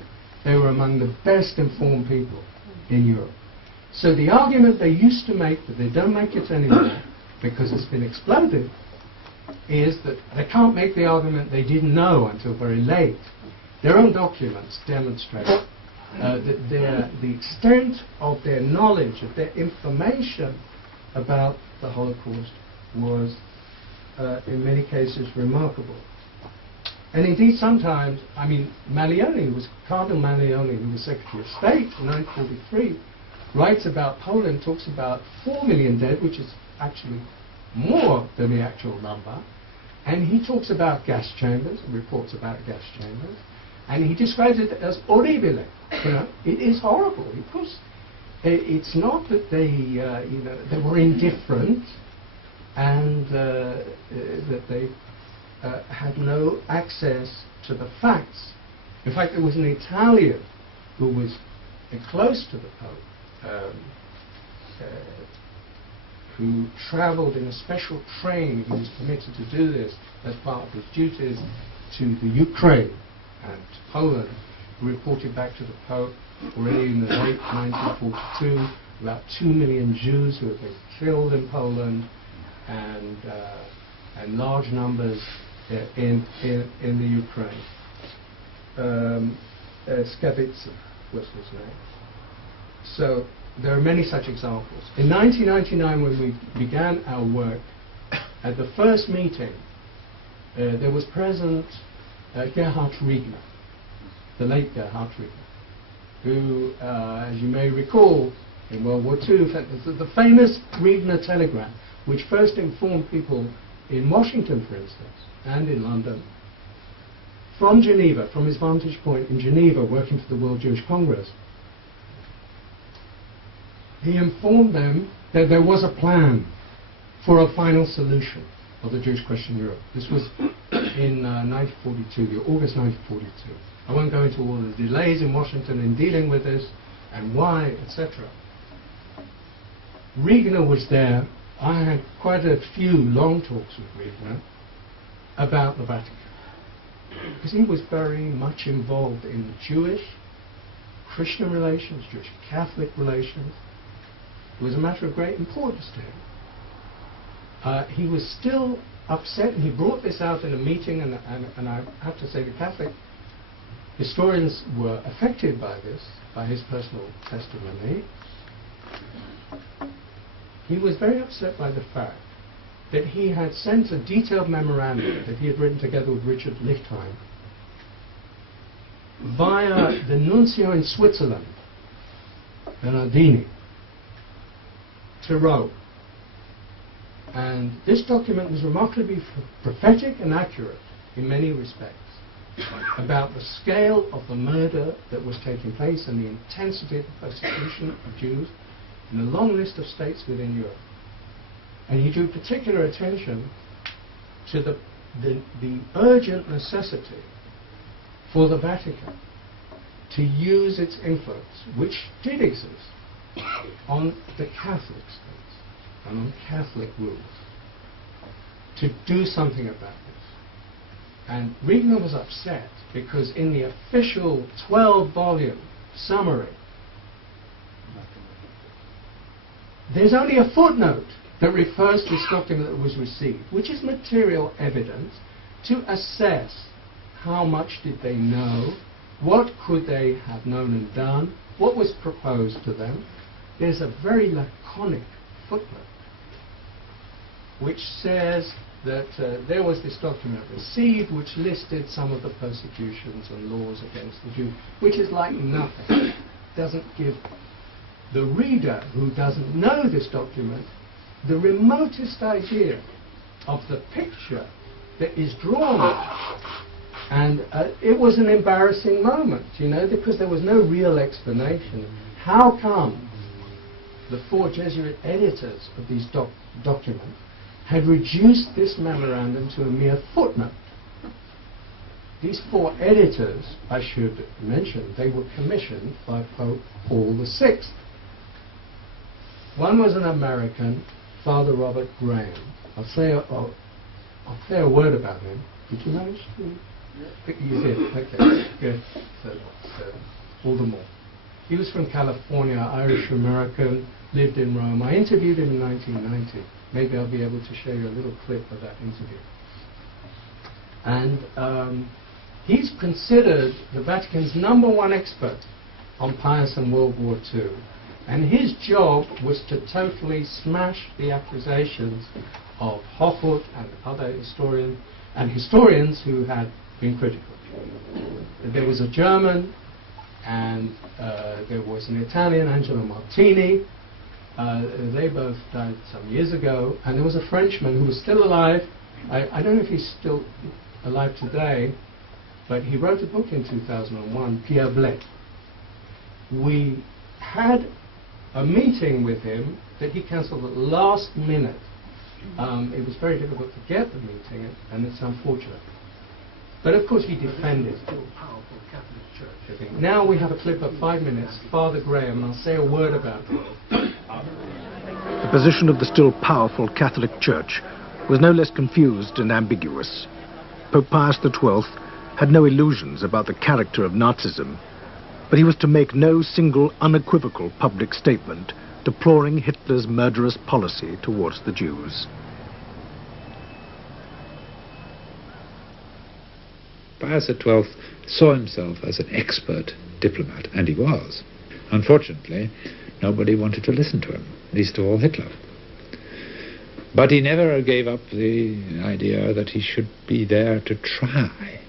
they were among the best informed people in Europe. So the argument they used to make, but they don't make it anymore, because it's been exploded, is that they can't make the argument they didn't know until very late. Their own documents demonstrate that the extent of their knowledge, of their information about the Holocaust was, in many cases, remarkable. And indeed, sometimes, I mean, Cardinal Malioni, who was Secretary of State in 1943, writes about Poland, talks about 4 million dead, which is actually more than the actual number, and he talks about gas chambers, reports about gas chambers, and he describes it as horribile. You know, it is horrible. Of course, it's not that they, they were indifferent and that they had no access to the facts. In fact, there was an Italian who was close to the Pope, who travelled in a special train. He was permitted to do this as part of his duties to the Ukraine and to Poland, who reported back to the Pope already in the late 1942 about 2 million Jews who had been killed in Poland, and large numbers in the Ukraine. Skavitsa was his name. So there are many such examples. In 1999, when we began our work, at the first meeting, there was present Gerhard Riegner, the late Gerhard Riegner, who, as you may recall, in World War II, the famous Riegner telegram, which first informed people in Washington, for instance, and in London, from Geneva, from his vantage point in Geneva, working for the World Jewish Congress. He informed them that there was a plan for a final solution of the Jewish question in Europe. This was in 1942, the August 1942. I won't go into all the delays in Washington in dealing with this and why, etc. Riegner was there. I had quite a few long talks with Riegner about the Vatican, because he was very much involved in Jewish-Christian relations, Jewish-Catholic relations. It was a matter of great importance to him. He was still upset, and he brought this out in a meeting, and I have to say the Catholic historians were affected by this, by his personal testimony. He was very upset by the fact that he had sent a detailed memorandum that he had written together with Richard Lichtheim via the nuncio in Switzerland, Bernardini, to Rome, And this document was remarkably prophetic and accurate in many respects about the scale of the murder that was taking place and the intensity of the persecution of Jews in a long list of states within Europe. And he drew particular attention to the urgent necessity for the Vatican to use its influence, which did exist, on the Catholic states and on Catholic rules, to do something about this. And Regan was upset because in the official 12-volume summary, there's only a footnote that refers to this document that was received, which is material evidence to assess how much did they know, what could they have known and done, what was proposed to them. There's a very laconic footnote which says that there was this document received which listed some of the persecutions and laws against the Jews, which is like nothing. Doesn't give the reader who doesn't know this document the remotest idea of the picture that is drawn. And it was an embarrassing moment, you know, because there was no real explanation. How come the 4 Jesuit editors of these documents had reduced this memorandum to a mere footnote? These 4 editors, I should mention, they were commissioned by Pope Paul VI. One was an American, Father Robert Graham. I'll say a word about him. Did you manage to? You did, okay, good. So, all the more. He was from California, Irish-American, lived in Rome. I interviewed him in 1990. Maybe I'll be able to show you a little clip of that interview. And he's considered the Vatican's #1 expert on Pius and World War II. And his job was to totally smash the accusations of Hoffert and other historians who had been critical. There was a German and there was an Italian, Angelo Martini. They both died some years ago. And there was a Frenchman who was still alive. I don't know if he's still alive today, but he wrote a book in 2001, Pierre Blais. We had a meeting with him that he cancelled at the last minute. It was very difficult to get the meeting, and it's unfortunate. But of course he defended Still powerful Catholic Church. it. Now we have a clip of 5 minutes, Father Graham, and I'll say a word about it. The position of the still powerful Catholic Church was no less confused and ambiguous. Pope Pius XII had no illusions about the character of Nazism, but he was to make no single unequivocal public statement deploring Hitler's murderous policy towards the Jews. Pius XII saw himself as an expert diplomat, and he was. Unfortunately, nobody wanted to listen to him, least of all Hitler. But he never gave up the idea that he should be there to try.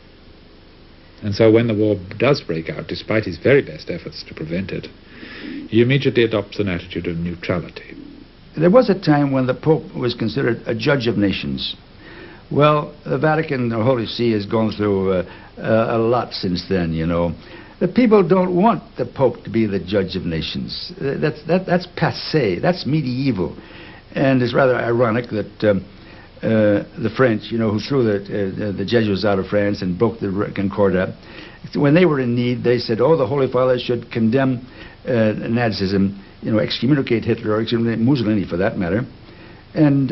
And so when the war does break out, despite his very best efforts to prevent it, he immediately adopts an attitude of neutrality. There was a time when the Pope was considered a judge of nations. Well, the Vatican, the Holy See, has gone through a lot since then, you know. The people don't want the Pope to be the judge of nations. That's passé, that's medieval. And it's rather ironic that the French, you know, who threw the Jesuits out of France and broke the concordat, when they were in need, they said, oh, the Holy Father should condemn Nazism, you know, excommunicate Hitler, or excommunicate Mussolini for that matter. And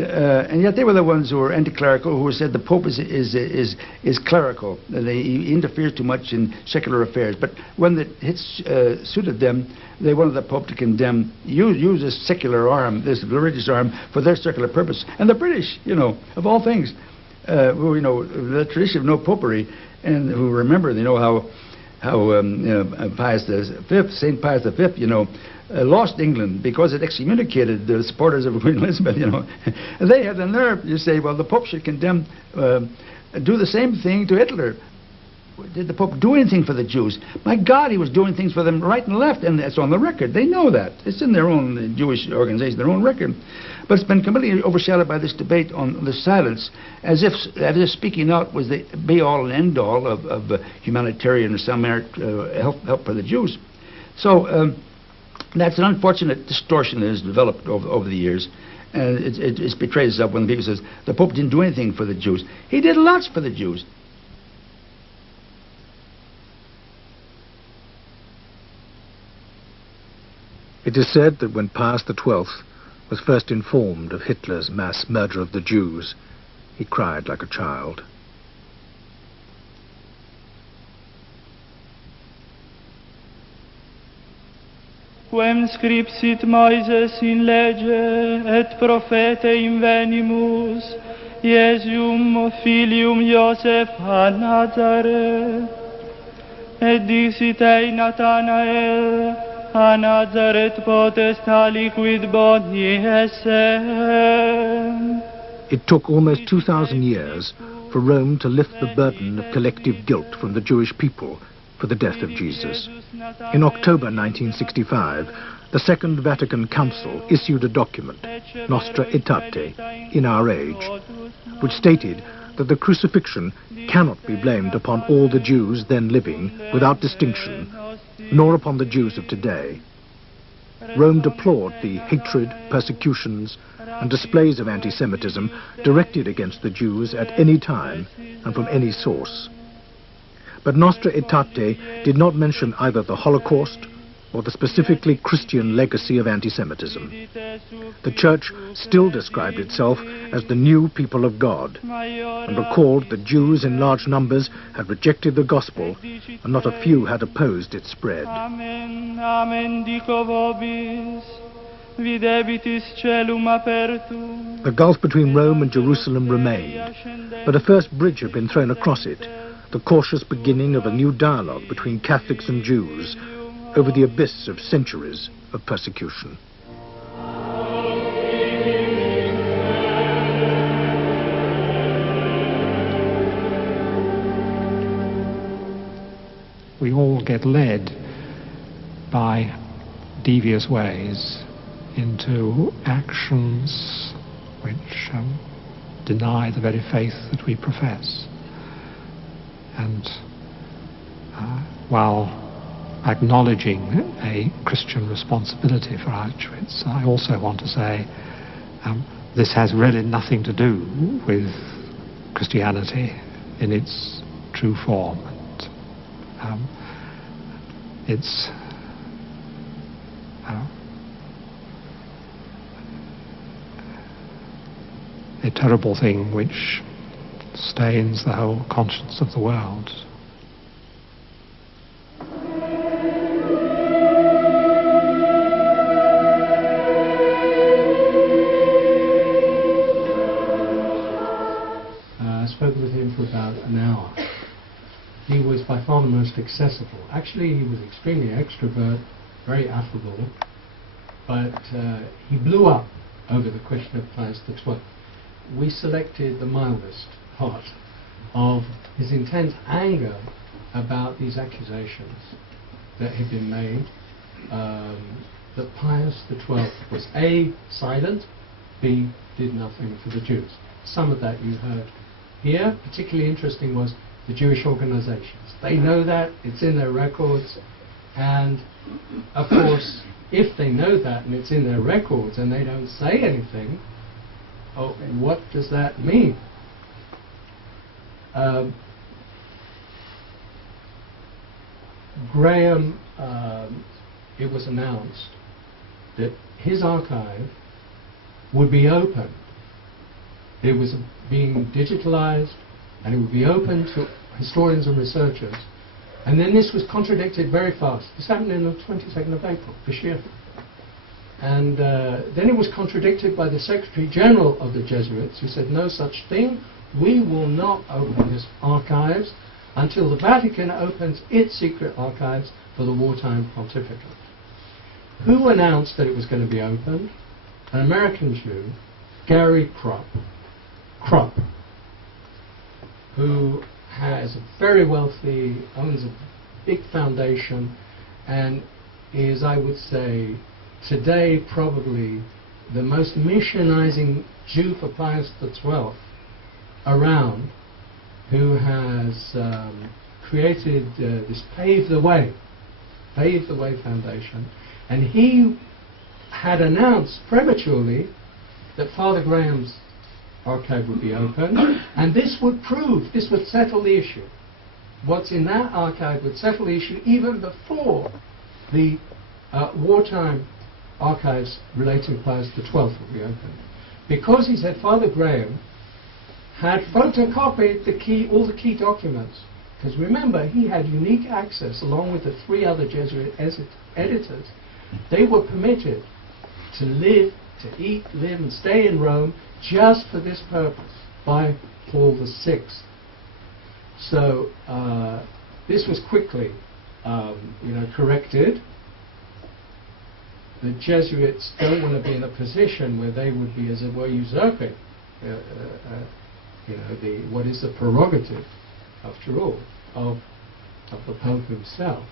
yet they were the ones who were anti-clerical, who said the Pope is clerical. He interferes too much in secular affairs. But when it suited them, they wanted the Pope to condemn, use this secular arm, this religious arm, for their secular purpose. And the British, you know, of all things, who, you know, the tradition of no popery, and who remember, you know, how Pius V, St. Pius V, you know, lost England because it excommunicated the supporters of Queen Elizabeth, you know. And they had the nerve, you say, well, the Pope should condemn, do the same thing to Hitler. did the Pope do anything for the Jews? My God, he was doing things for them right and left, and it's on the record. They know that. It's in their own Jewish organization, their own record. But it's been completely overshadowed by this debate on the silence, as if speaking out was the be-all and end-all of humanitarian or some help for the Jews. So that's an unfortunate distortion that has developed over the years. And it betrays itself when people say the Pope didn't do anything for the Jews. He did lots for the Jews. It is said that when Pius XII was first informed of Hitler's mass murder of the Jews, he cried like a child. Quem scripsit Moises in lege et prophete invenimus, Iesum filium Iosef a Nazareth, et dixit ei Nathanael, a Nazareth potesta liquid boni esse. It took almost 2,000 years for Rome to lift the burden of collective guilt from the Jewish people for the death of Jesus. In October 1965, the Second Vatican Council issued a document, Nostra Aetate, in our age, which stated that the crucifixion cannot be blamed upon all the Jews then living without distinction, nor upon the Jews of today. Rome deplored the hatred, persecutions, and displays of anti-Semitism directed against the Jews at any time and from any source. But Nostra Aetate did not mention either the Holocaust or the specifically Christian legacy of anti-Semitism. The Church still described itself as the new people of God, and recalled that Jews in large numbers had rejected the gospel, and not a few had opposed its spread. Amen, amen, dico vobis, videbitis celum apertum. The gulf between Rome and Jerusalem remained, but a first bridge had been thrown across it, the cautious beginning of a new dialogue between Catholics and Jews over the abyss of centuries of persecution. We all get led by devious ways into actions which deny the very faith that we profess. And while acknowledging a Christian responsibility for Auschwitz, I also want to say this has really nothing to do with Christianity in its true form. And, it's a terrible thing which stains the whole conscience of the world. I spoke with him for about an hour. He was by far the most accessible. Actually, he was extremely extrovert, very affable, but he blew up over the question of Pius XII. We selected the mildest part of his intense anger about these accusations that had been made, that Pius XII was A, silent, B, did nothing for the Jews. Some of that you heard here. Particularly interesting was the Jewish organizations. They know that, it's in their records, and of course, if they know that and it's in their records and they don't say anything, oh, what does that mean? Graham, it was announced that his archive would be open. It was being digitalized and it would be open to historians and researchers. And then this was contradicted very fast. This happened on the 22nd of April this year. And then it was contradicted by the Secretary General of the Jesuits, who said no such thing. We will not open his archives until the Vatican opens its secret archives for the wartime pontificate. Who announced that it was going to be opened? An American Jew, Gary Krupp, who has a very wealthy, owns a big foundation, and is, I would say, today probably the most missionizing Jew for Pius XII around, who has created this Pave the Way Foundation. And he had announced prematurely that Father Graham's archive would be open, and this would settle the issue. What's in that archive would settle the issue even before the wartime archives relating to Pius XII would be opened. Because he said Father Graham had photocopied all the key documents. Because remember, he had unique access, along with the 3 other Jesuit editors. They were permitted to live, to eat, live, and stay in Rome just for this purpose by Paul VI. So this was quickly, corrected. The Jesuits don't want to be in a position where they would be, as it were, usurping, what is the prerogative, after all, of the Pope himself.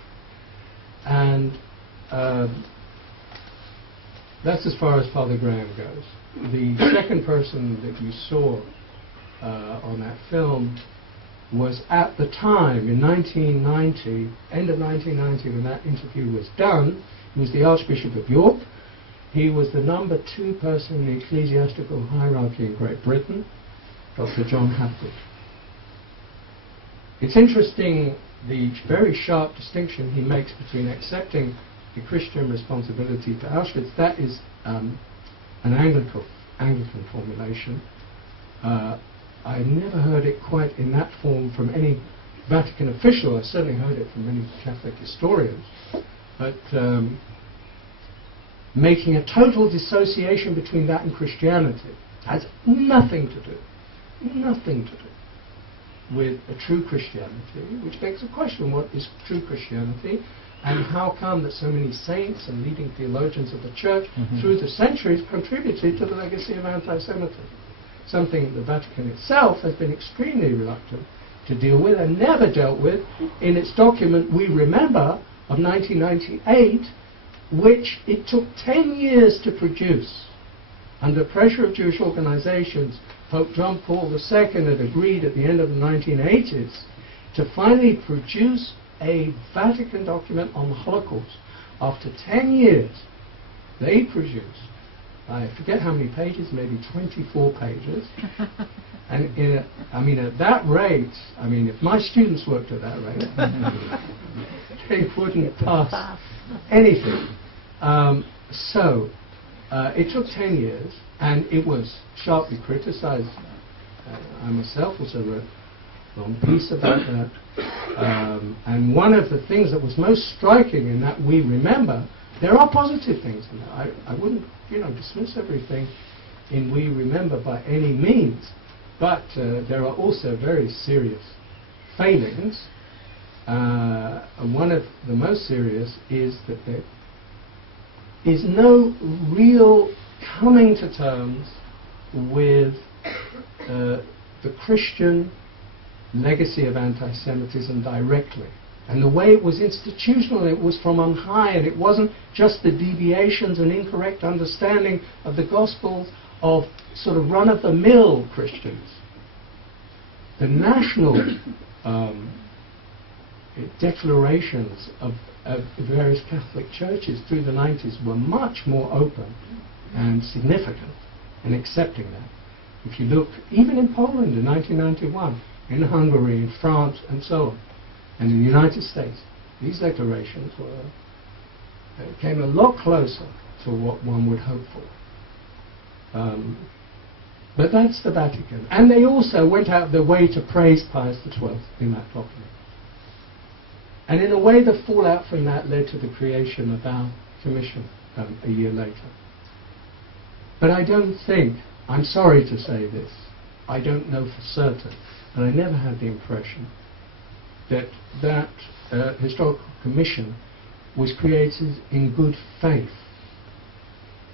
And that's as far as Father Graham goes. The second person that you saw on that film was, at the time, in 1990, end of 1990, when that interview was done, he was the Archbishop of York. He was the number 2 person in the ecclesiastical hierarchy in Great Britain, Dr. John Hapgood. It's interesting the very sharp distinction he makes between accepting the Christian responsibility to Auschwitz. That is an Anglican formulation. I never heard it quite in that form from any Vatican official. I certainly heard it from many Catholic historians. But making a total dissociation between that and Christianity has nothing to do with a true Christianity, which begs the question, what is true Christianity, and how come that so many saints and leading theologians of the Church through the centuries contributed to the legacy of anti-Semitism, something the Vatican itself has been extremely reluctant to deal with, and never dealt with in its document We Remember of 1998, which it took 10 years to produce. Under pressure of Jewish organizations, Pope John Paul II had agreed at the end of the 1980s to finally produce a Vatican document on the Holocaust. After 10 years, they produced, I forget how many pages, maybe 24 pages. And at that rate, if my students worked at that rate, they wouldn't pass anything. It took 10 years, and it was sharply criticized. I myself also wrote a long piece about that. And one of the things that was most striking in that We Remember, there are positive things in that. I wouldn't dismiss everything in We Remember by any means, but there are also very serious failings. And one of the most serious is that there is no real coming to terms with the Christian legacy of anti-Semitism directly. And the way it was institutional, it was from on high, and it wasn't just the deviations and incorrect understanding of the Gospels of sort of run-of-the-mill Christians. The national declarations of the various Catholic churches through the 90s were much more open and significant in accepting that. If you look, even in Poland in 1991, in Hungary, in France, and so on, and in the United States, these declarations came a lot closer to what one would hope for. But that's the Vatican. And they also went out of their way to praise Pius XII in that document. And in a way, the fallout from that led to the creation of our commission a year later. But I don't think, I'm sorry to say this, I don't know for certain, but I never had the impression that that historical commission was created in good faith,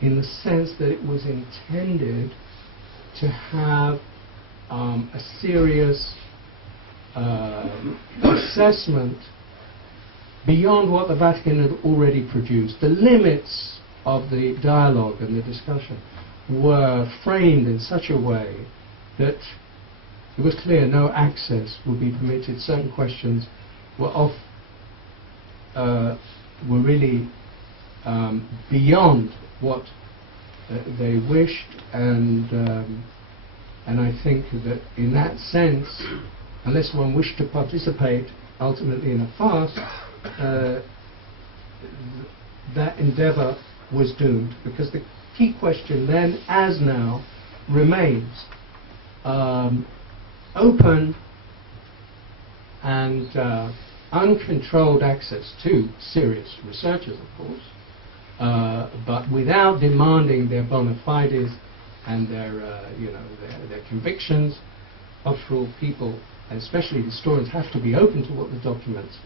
in the sense that it was intended to have a serious assessment beyond what the Vatican had already produced. The limits of the dialogue and the discussion were framed in such a way that it was clear no access would be permitted. Certain questions were really beyond what they wished, and I think that in that sense, unless one wished to participate ultimately in a fast, that endeavour was doomed, because the key question then, as now, remains open and uncontrolled access to serious researchers, of course, but without demanding their bona fides and their convictions. After all, people, especially historians, have to be open to what the documents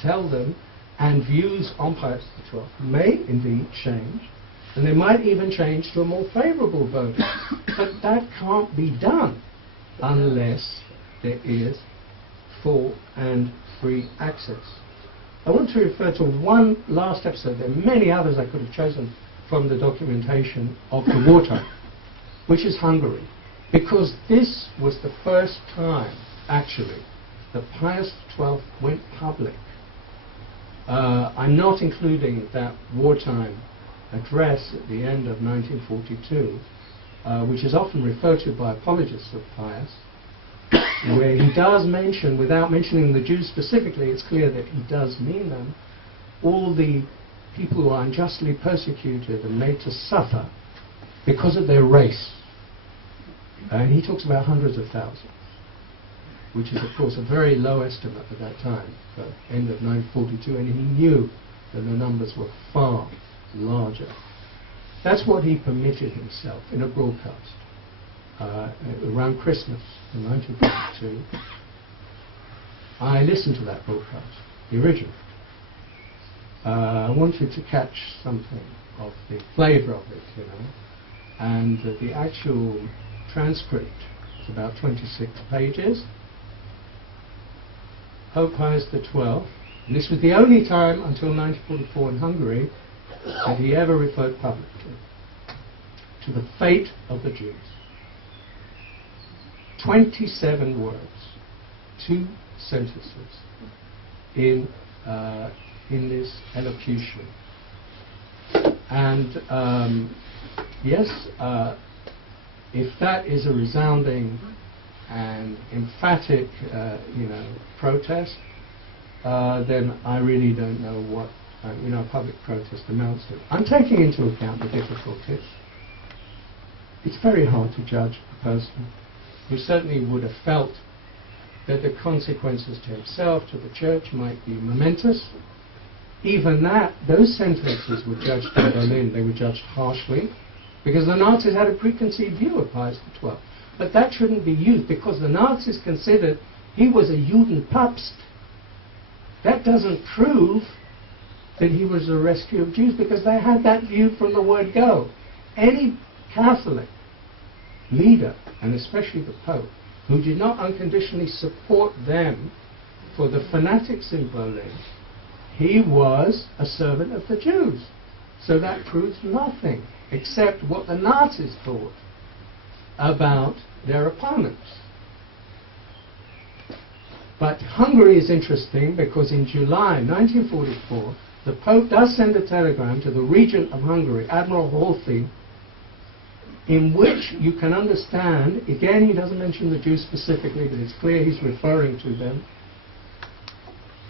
tell them, and views on Pius XII may indeed change, and they might even change to a more favourable vote. But that can't be done unless there is full and free access. I want to refer to one last episode. There are many others I could have chosen from the documentation of the wartime, which is Hungary, because this was the first time, actually, that Pius XII went public. I'm not including that wartime address at the end of 1942, which is often referred to by apologists of Pius, where he does mention, without mentioning the Jews specifically, it's clear that he does mean them, all the people who are unjustly persecuted and made to suffer because of their race. And he talks about hundreds of thousands, which is, of course, a very low estimate at that time, end of 1942, and he knew that the numbers were far larger. That's what he permitted himself in a broadcast around Christmas in 1942. I listened to that broadcast, the original. I wanted to catch something of the flavour of it, and the actual transcript is about 26 pages. Pope Pius XII, and this was the only time until 1944 in Hungary that he ever referred publicly to the fate of the Jews. 27 words, 2 sentences in this elocution. And yes, if that is a resounding and emphatic, protest, then I really don't know what public protest amounts to. I'm taking into account the difficulties. It's very hard to judge a person who certainly would have felt that the consequences to himself, to the church, might be momentous. Even that, those sentences were judged in Berlin. They were judged harshly because the Nazis had a preconceived view of Pius XII. But that shouldn't be used, because the Nazis considered he was a Judenpapst. That doesn't prove that he was a rescue of Jews, because they had that view from the word go. Any Catholic leader, and especially the Pope, who did not unconditionally support them for the fanatics in Berlin, he was a servant of the Jews. So that proves nothing except what the Nazis thought about their opponents. But Hungary is interesting because in July 1944, the Pope does send a telegram to the regent of Hungary, Admiral Horthy, in which you can understand, again he doesn't mention the Jews specifically, but it's clear he's referring to them,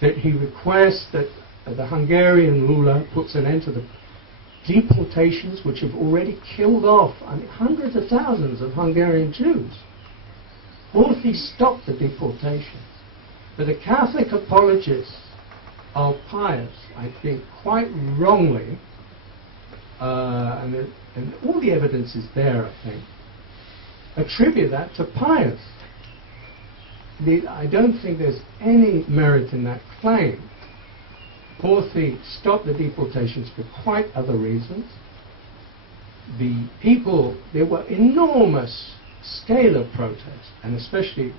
that he requests that the Hungarian ruler puts an end to the deportations which have already killed off hundreds of thousands of Hungarian Jews. Horthy stopped the deportations. But the Catholic apologists of Pius, I think quite wrongly, and all the evidence is there, I think, attribute that to Pius. I don't think there's any merit in that claim. Horthy stopped the deportations for quite other reasons. The people, there were enormous scale of protest, and especially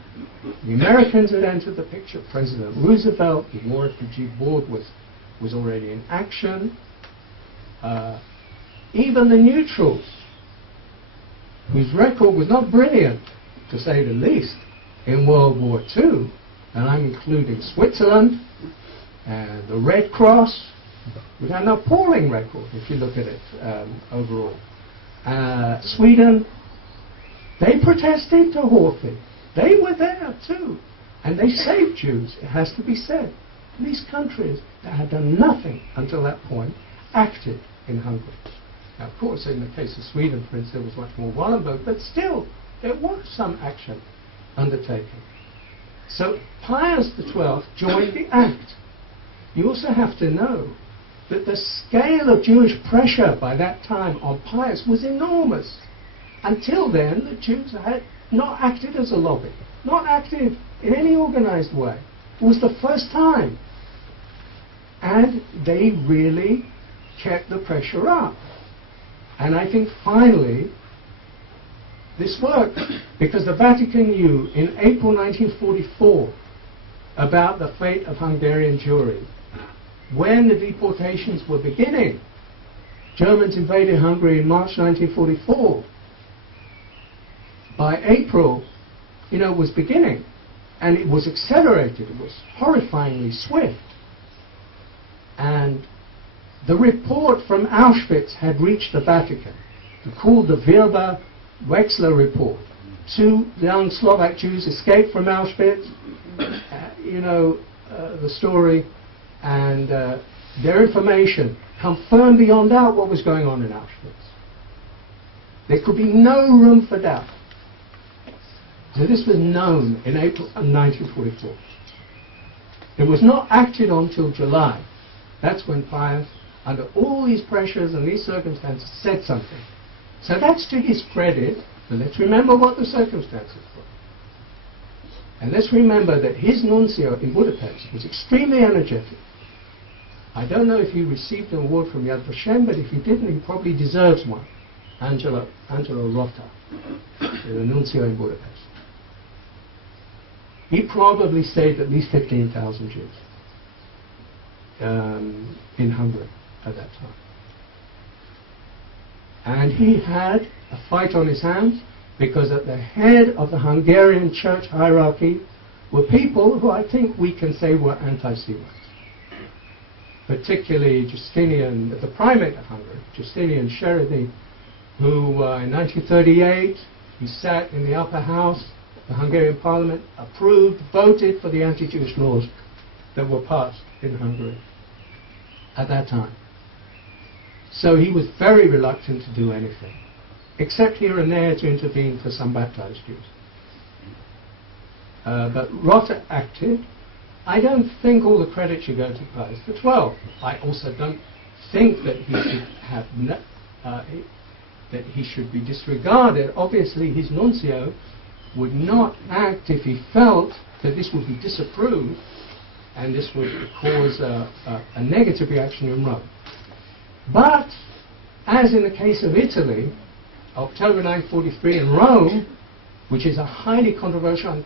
the Americans had entered the picture. President Roosevelt, the War Refugee Board was already in action. Even the neutrals, whose record was not brilliant, to say the least, in World War II, and I'm including Switzerland and the Red Cross, which had an appalling record if you look at it overall. Sweden, they protested to Horthy. They were there too, and they saved Jews, it has to be said. These countries that had done nothing until that point acted in Hungary. Now, of course, in the case of Sweden, for instance, there was much more Wallenberg, but still, there was some action undertaken. So Pius XII joined the act. You also have to know that the scale of Jewish pressure by that time on Pius was enormous. Until then, the Jews had not acted as a lobby, not acted in any organized way. It was the first time. And they really kept the pressure up. And I think finally this worked, because the Vatican knew in April 1944 about the fate of Hungarian Jewry. When the deportations were beginning, Germans invaded Hungary in March 1944. By April, it was beginning, and it was accelerated. It was horrifyingly swift. And the report from Auschwitz had reached the Vatican, called the Wilber-Wexler report. 2 young Slovak Jews escaped from Auschwitz. The story, and their information confirmed beyond doubt what was going on in Auschwitz. There could be no room for doubt. So this was known in April 1944. It was not acted on till July. That's when Pius, under all these pressures and these circumstances, said something. So that's to his credit, but let's remember what the circumstances were. And let's remember that his nuncio in Budapest was extremely energetic. I don't know if he received an award from Yad Vashem, but if he didn't, he probably deserves one. Angelo Rota, the nuncio in Budapest. He probably saved at least 15,000 Jews in Hungary at that time. And he had a fight on his hands, because at the head of the Hungarian church hierarchy were people who I think we can say were anti-Semites. Particularly Justinian, the primate of Hungary, Justinian Charitable, who in 1938, he sat in the upper house, the Hungarian parliament, approved, voted for the anti-Jewish laws that were passed in Hungary at that time. So he was very reluctant to do anything, except here and there to intervene for some baptized Jews. But Rota acted. I don't think all the credit should go to Pius XII. I also don't think that he should have that he should be disregarded. Obviously, his nuncio would not act if he felt that this would be disapproved and this would cause a negative reaction in Rome. But, as in the case of Italy, October 1943 in Rome, which is a highly controversial and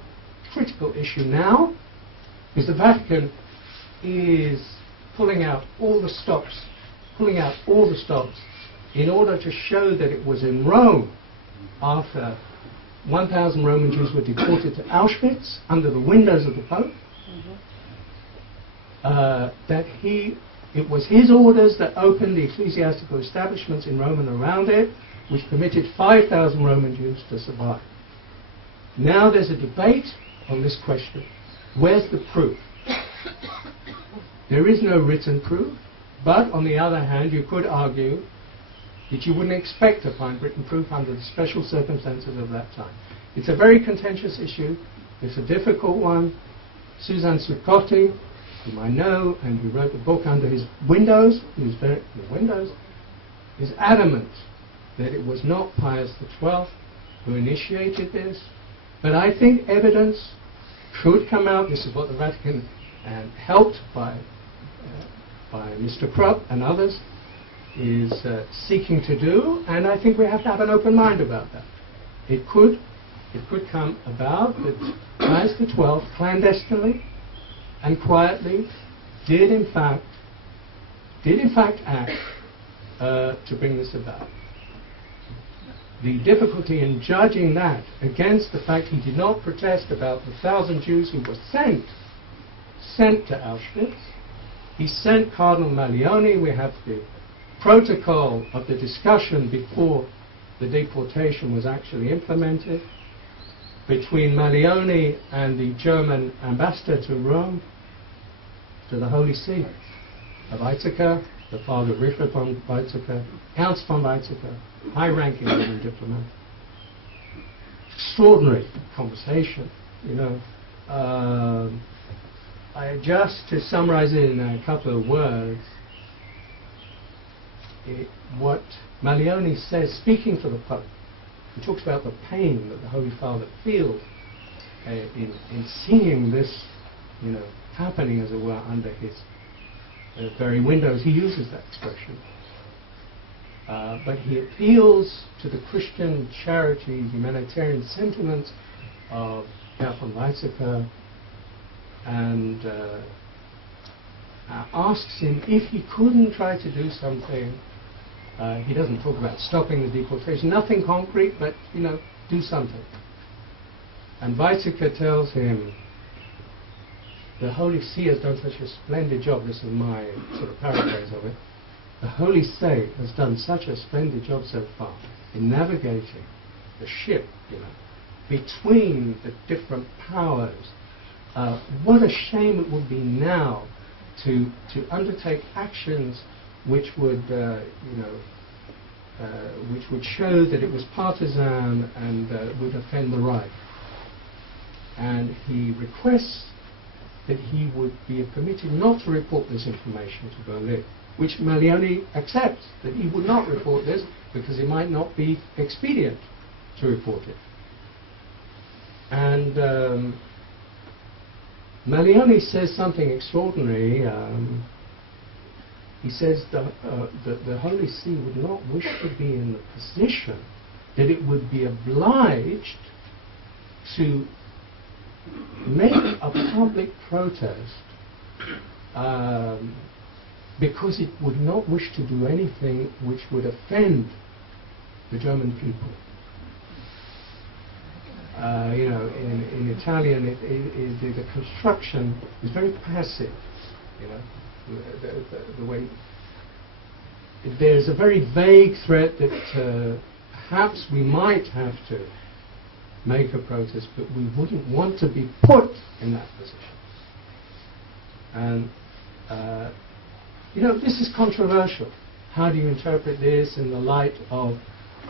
critical issue now, is the Vatican is pulling out all the stops in order to show that it was in Rome, after 1,000 Roman Jews were deported to Auschwitz under the windows of the Pope, that it was his orders that opened the ecclesiastical establishments in Rome and around it, which permitted 5,000 Roman Jews to survive. Now there's a debate on this question. Where's the proof? There is no written proof, but on the other hand, you could argue that you wouldn't expect to find written proof under the special circumstances of that time. It's a very contentious issue. It's a difficult one. Susan Slicotti, whom I know and who wrote the book under his windows, is adamant that it was not Pius XII who initiated this. But I think evidence should come out. This is what the Vatican, and helped by Mr. Krupp and others, is seeking to do, and I think we have to have an open mind about that. It could it could come about that Pius XII, clandestinely and quietly, did in fact act to bring this about. The difficulty in judging that against the fact he did not protest about the 1,000 Jews who were sent to Auschwitz. He sent Cardinal Malioni. We have the protocol of the discussion before the deportation was actually implemented between Malioni and the German ambassador to Rome, to the Holy See, of Weizsäcker, the father of Richard von Weizsäcker, Ernst von Weizsäcker, high-ranking German diplomat. Extraordinary conversation, you know. Just to summarize it in a couple of words, what Malioni says, speaking for the Pope, he talks about the pain that the Holy Father feels in seeing this, you know, happening, as it were, under his very windows. He uses that expression. But he appeals to the Christian charity, humanitarian sentiments of Herr von Weizsäcker, and asks him if he couldn't try to do something. He doesn't talk about stopping the deportation, nothing concrete, but, you know, do something. And Weizsäcker tells him, the Holy See has done such a splendid job, this is my sort of paraphrase of it, the Holy See has done such a splendid job so far in navigating the ship, you know, between the different powers. What a shame it would be now to undertake actions which would, which would show that it was partisan and would offend the right. And he requests that he would be permitted not to report this information to Berlin, which Malioni accepts, that he would not report this because it might not be expedient to report it. And Malioni says something extraordinary. He says that the Holy See would not wish to be in the position that it would be obliged to make a public protest because it would not wish to do anything which would offend the German people. You know, in Italian, the construction is very passive. You know, the way there's a very vague threat that perhaps we might have to make a protest, but we wouldn't want to be put in that position. And you know, this is controversial. How do you interpret this in the light of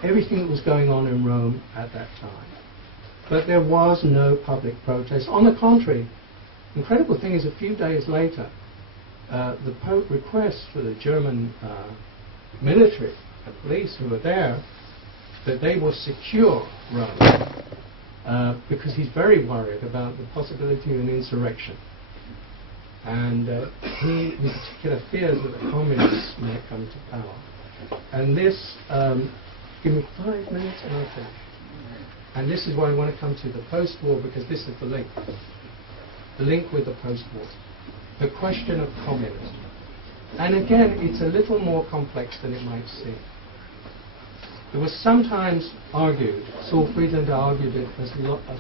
everything that was going on in Rome at that time? But there was no public protest. On the contrary, the incredible thing is a few days later, the Pope requests for the German military and police who were there that they will secure Rome because he's very worried about the possibility of an insurrection. And he in particular fears that the communists may come to power. And this, give me 5 minutes and I'll finish. And this is why I want to come to the post-war, because this is the link. The link with the post-war. The question of communism. And again, it's a little more complex than it might seem. It was sometimes argued, Saul Friedlander argued it as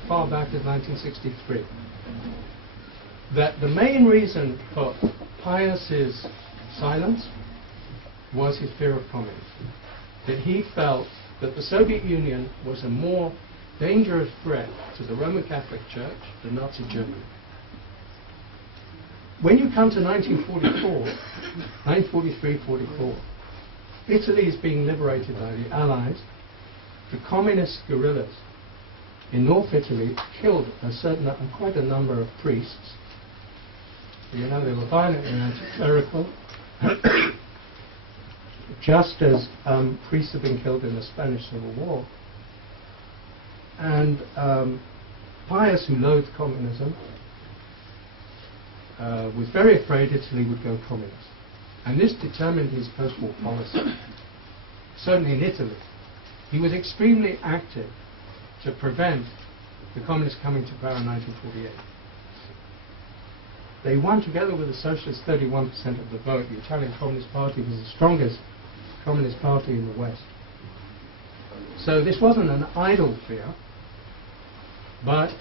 far back as 1963, that the main reason for Pius's silence was his fear of communism. That he felt that the Soviet Union was a more dangerous threat to the Roman Catholic Church than Nazi Germany. When you come to 1943-44, Italy is being liberated by the Allies. The communist guerrillas in North Italy killed quite a number of priests. You know, they were violent and anti-clerical, just as priests have been killed in the Spanish Civil War. And Pius, who loathed communism, was very afraid Italy would go communist. And this determined his post-war policy. Certainly in Italy, he was extremely active to prevent the communists coming to power in 1948. They won together with the socialists 31% of the vote. The Italian Communist Party was the strongest communist party in the West. So this wasn't an idle fear, but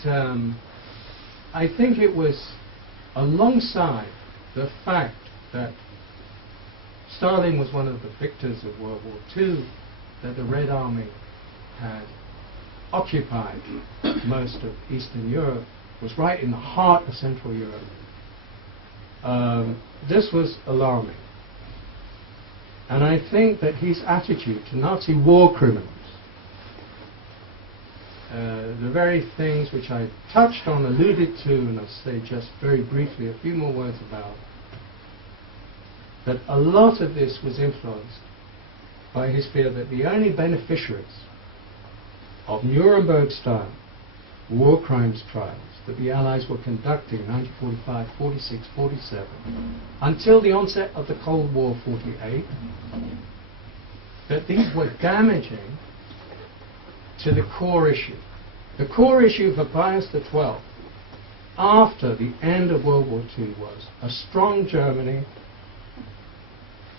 I think it was alongside the fact that Stalin was one of the victors of World War II, that the Red Army had occupied most of Eastern Europe, was right in the heart of Central Europe. This was alarming. And I think that his attitude to Nazi war criminals, the very things which I touched on, alluded to, and I'll say just very briefly a few more words about, that a lot of this was influenced by his fear that the only beneficiaries of Nuremberg-style war crimes trials that the Allies were conducting in 1945, 46, 47, until the onset of the Cold War 48, that these were damaging to the core issue. The core issue for Pius XII after the end of World War II was a strong Germany,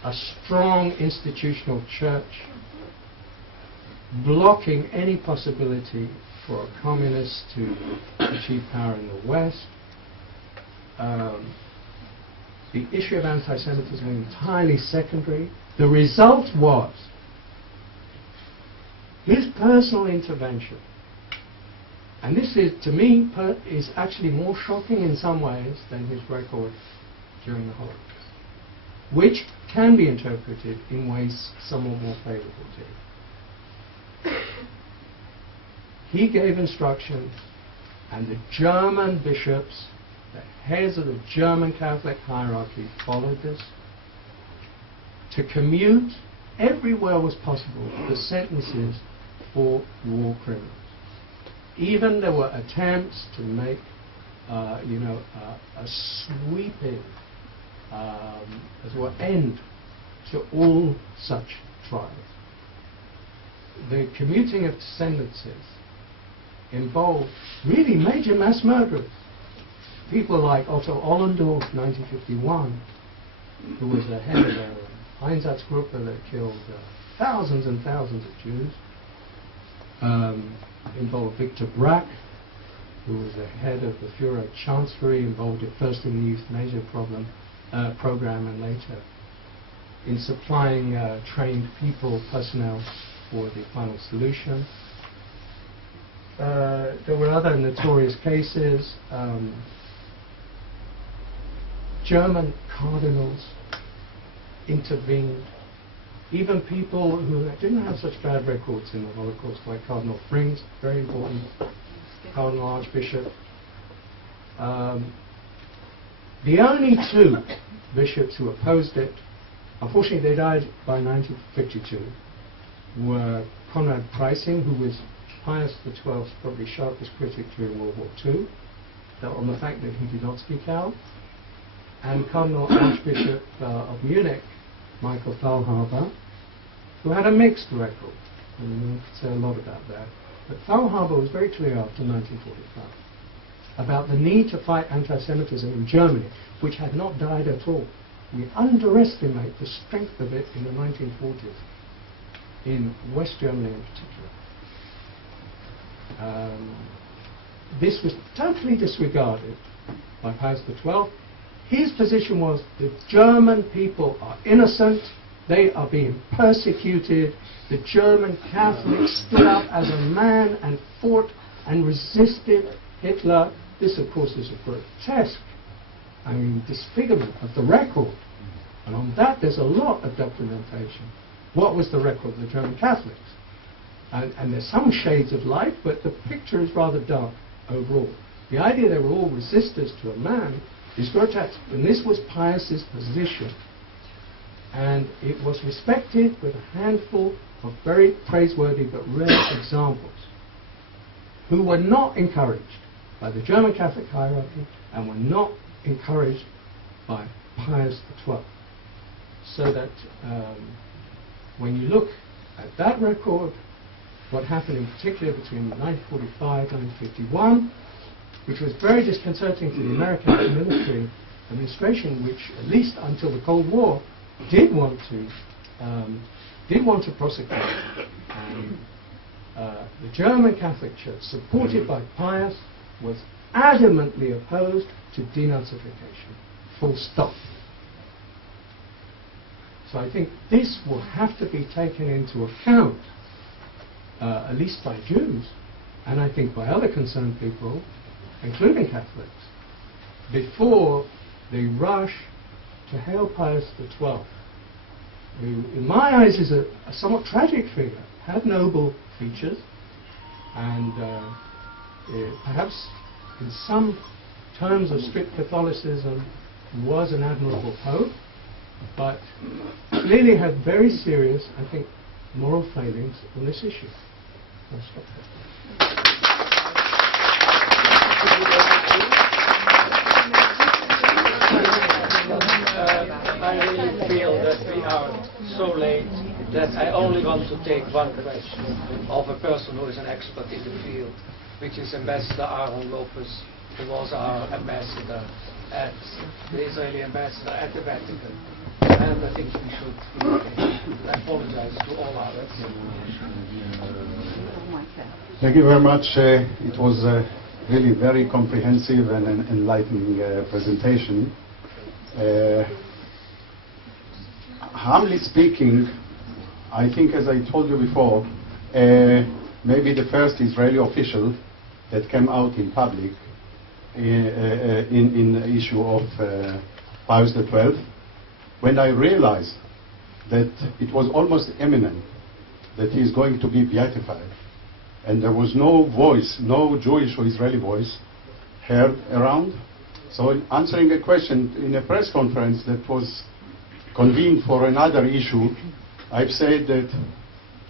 a strong institutional church, blocking any possibility for communists to achieve power in the West. The issue of anti-Semitism entirely secondary. The result was his personal intervention, and this is, to me, is actually more shocking in some ways than his record during the Holocaust, which can be interpreted in ways somewhat more favorable to him. He gave instructions, and the German bishops, the heads of the German Catholic hierarchy, followed this, to commute everywhere was possible the sentences for war criminals. Even there were attempts to make, a sweeping, as well, end to all such trials. The commuting of sentences involved really major mass murderers. People like Otto Ollendorf, 1951, who was the head of the Einsatzgruppe that killed thousands and thousands of Jews. Involved Victor Brack, who was the head of the Führer Chancellery, involved at first in the euthanasia program and later in supplying trained personnel for the final solution. There were other notorious cases. German cardinals intervened. Even people who didn't have such bad records in the Holocaust, like Cardinal Frings, very important Cardinal Archbishop. The only two bishops who opposed it, unfortunately they died by 1952, were Conrad Preissing, who was Pius XII's probably sharpest critic during World War II, on the fact that he did not speak out, and Cardinal Archbishop of Munich, Michael Thalhaber, who had a mixed record. And we could say a lot about that. But Thalhaber was very clear after 1945 about the need to fight anti-Semitism in Germany, which had not died at all. We underestimate the strength of it in the 1940s, in West Germany in particular. This was totally disregarded by Pius XII. His position was the German people are innocent, they are being persecuted. The German Catholics stood up as a man and fought and resisted Hitler. This, of course, is a grotesque, disfigurement of the record. And on that, there's a lot of documentation. What was the record of the German Catholics? And there's some shades of light, but the picture is rather dark overall. The idea they were all resistors to a man is grotesque. And this was Pius's position. And it was respected with a handful of very praiseworthy but rare examples who were not encouraged by the German Catholic hierarchy and were not encouraged by Pius XII. So that when you look at that record what happened in particular between 1945 and 1951, which was very disconcerting to the American military administration, which, at least until the Cold War, did want to prosecute. And the German Catholic Church, supported by Pius, was adamantly opposed to denazification. Full stop. So I think this will have to be taken into account, at least by Jews, and I think by other concerned people, including Catholics, before they rush to hail Pius XII, who, in my eyes, is a somewhat tragic figure, had noble features, and perhaps in some terms of strict Catholicism was an admirable pope, but clearly had very serious, I think, moral failings on this issue. I'll stop there. I really feel that we are so late that I only want to take one question of a person who is an expert in the field, which is Ambassador Aaron Lopez, who was our ambassador at the Israeli ambassador at the Vatican. And I think we should apologize to all our Thank you very much. It was really very comprehensive and an enlightening presentation. Humbly speaking, I think, as I told you before, maybe the first Israeli official that came out in public in the issue of Pius XII, when I realized that it was almost imminent that he is going to be beatified, and there was no voice, no Jewish or Israeli voice heard around. So in answering a question in a press conference that was convened for another issue, I've said that,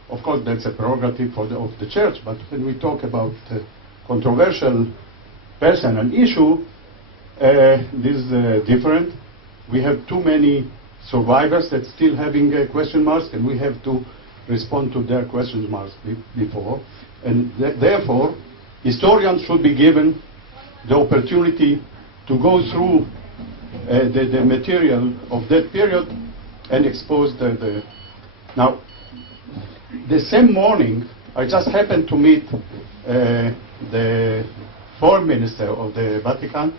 of course, that's a prerogative of the church, but when we talk about controversial person and issue, this is different. We have too many survivors that still having question marks, and we have to respond to their question marks before. And therefore, historians should be given the opportunity to go through the material of that period and expose the... Now, the same morning, I just happened to meet the foreign minister of the Vatican,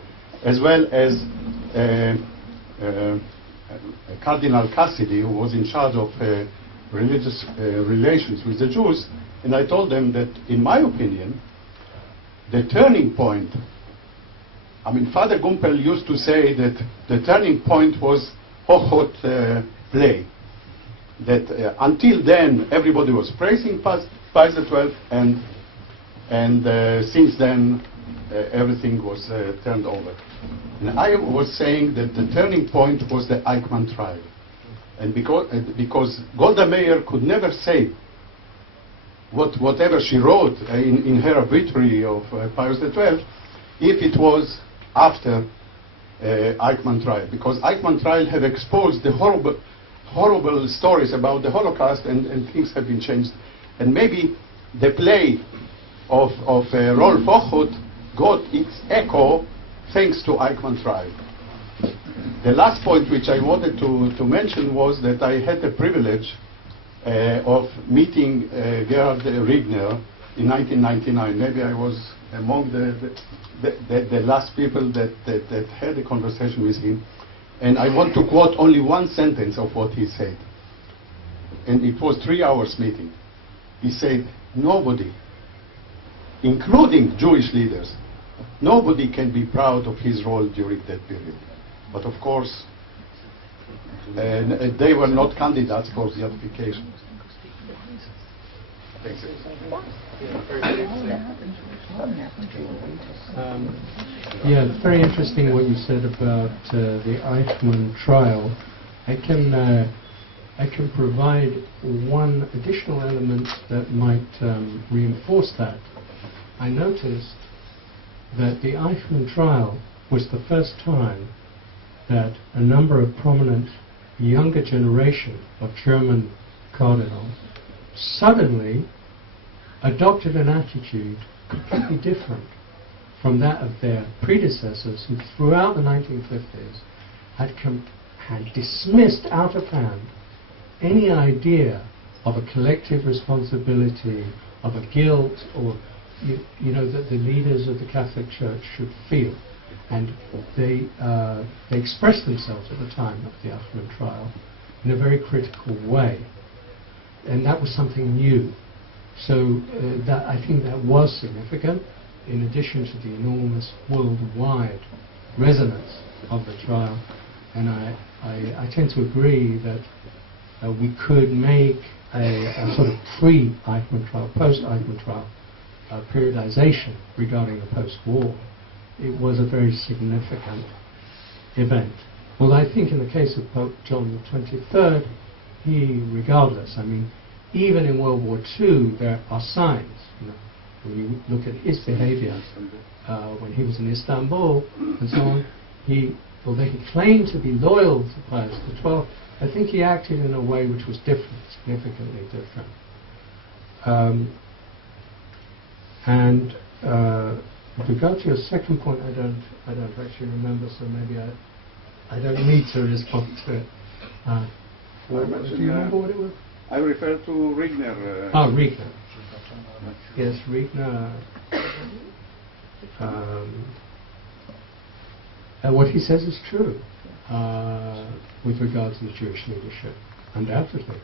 as well as Cardinal Cassidy, who was in charge of religious relations with the Jews, and I told them that, in my opinion, the turning point, I mean, Father Gumpel used to say that the turning point was Holocaust play. That until then, everybody was praising Pius XII, and since then, everything was turned over. And I was saying that the turning point was the Eichmann trial. And because Golda Meir could never say whatever she wrote in her obituary of Pius XII, if it was after Eichmann trial. Because Eichmann trial have exposed the horrible stories about the Holocaust, and things have been changed. And maybe the play of Rolf Hochhuth got its echo thanks to Eichmann trial. The last point which I wanted to mention was that I had the privilege of meeting Gerhard Riegner in 1999. Maybe I was among the last people that had a conversation with him. And I want to quote only one sentence of what he said. And it was 3 hours meeting. He said, nobody, including Jewish leaders, nobody can be proud of his role during that period. But of course, they were not candidates for the application. Thanks. Yeah, it's very interesting what you said about the Eichmann trial. I can provide one additional element that might reinforce that. I noticed that the Eichmann trial was the first time that a number of prominent younger generation of German cardinals suddenly adopted an attitude completely different from that of their predecessors, who throughout the 1950s had dismissed out of hand any idea of a collective responsibility, of a guilt, or that the leaders of the Catholic Church should feel. And they expressed themselves at the time of the Achman trial in a very critical way. And that was something new. So I think that was significant, in addition to the enormous worldwide resonance of the trial. And I tend to agree that we could make a sort of pre-Eichmann trial, post-Eichmann trial periodization regarding the post-war. It was a very significant event. Well, I think in the case of Pope John XXIII, regardless, I mean, even in World War II, there are signs. When you look at his behavior when he was in Istanbul and so on, although he claimed to be loyal to Pius XII, I think he acted in a way which was different, significantly different. With regard to your second point, I don't actually remember, so maybe I don't need to respond to it. Do you remember what it was? I refer to Regner. Regner. Yes, Regner. What he says is true with regard to the Jewish leadership, undoubtedly.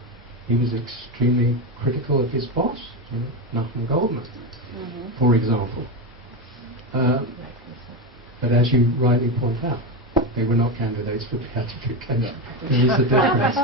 He was extremely critical of his boss, Nachman Goldman, for example. But as you rightly point out, they were not candidates for beatification. There is a difference.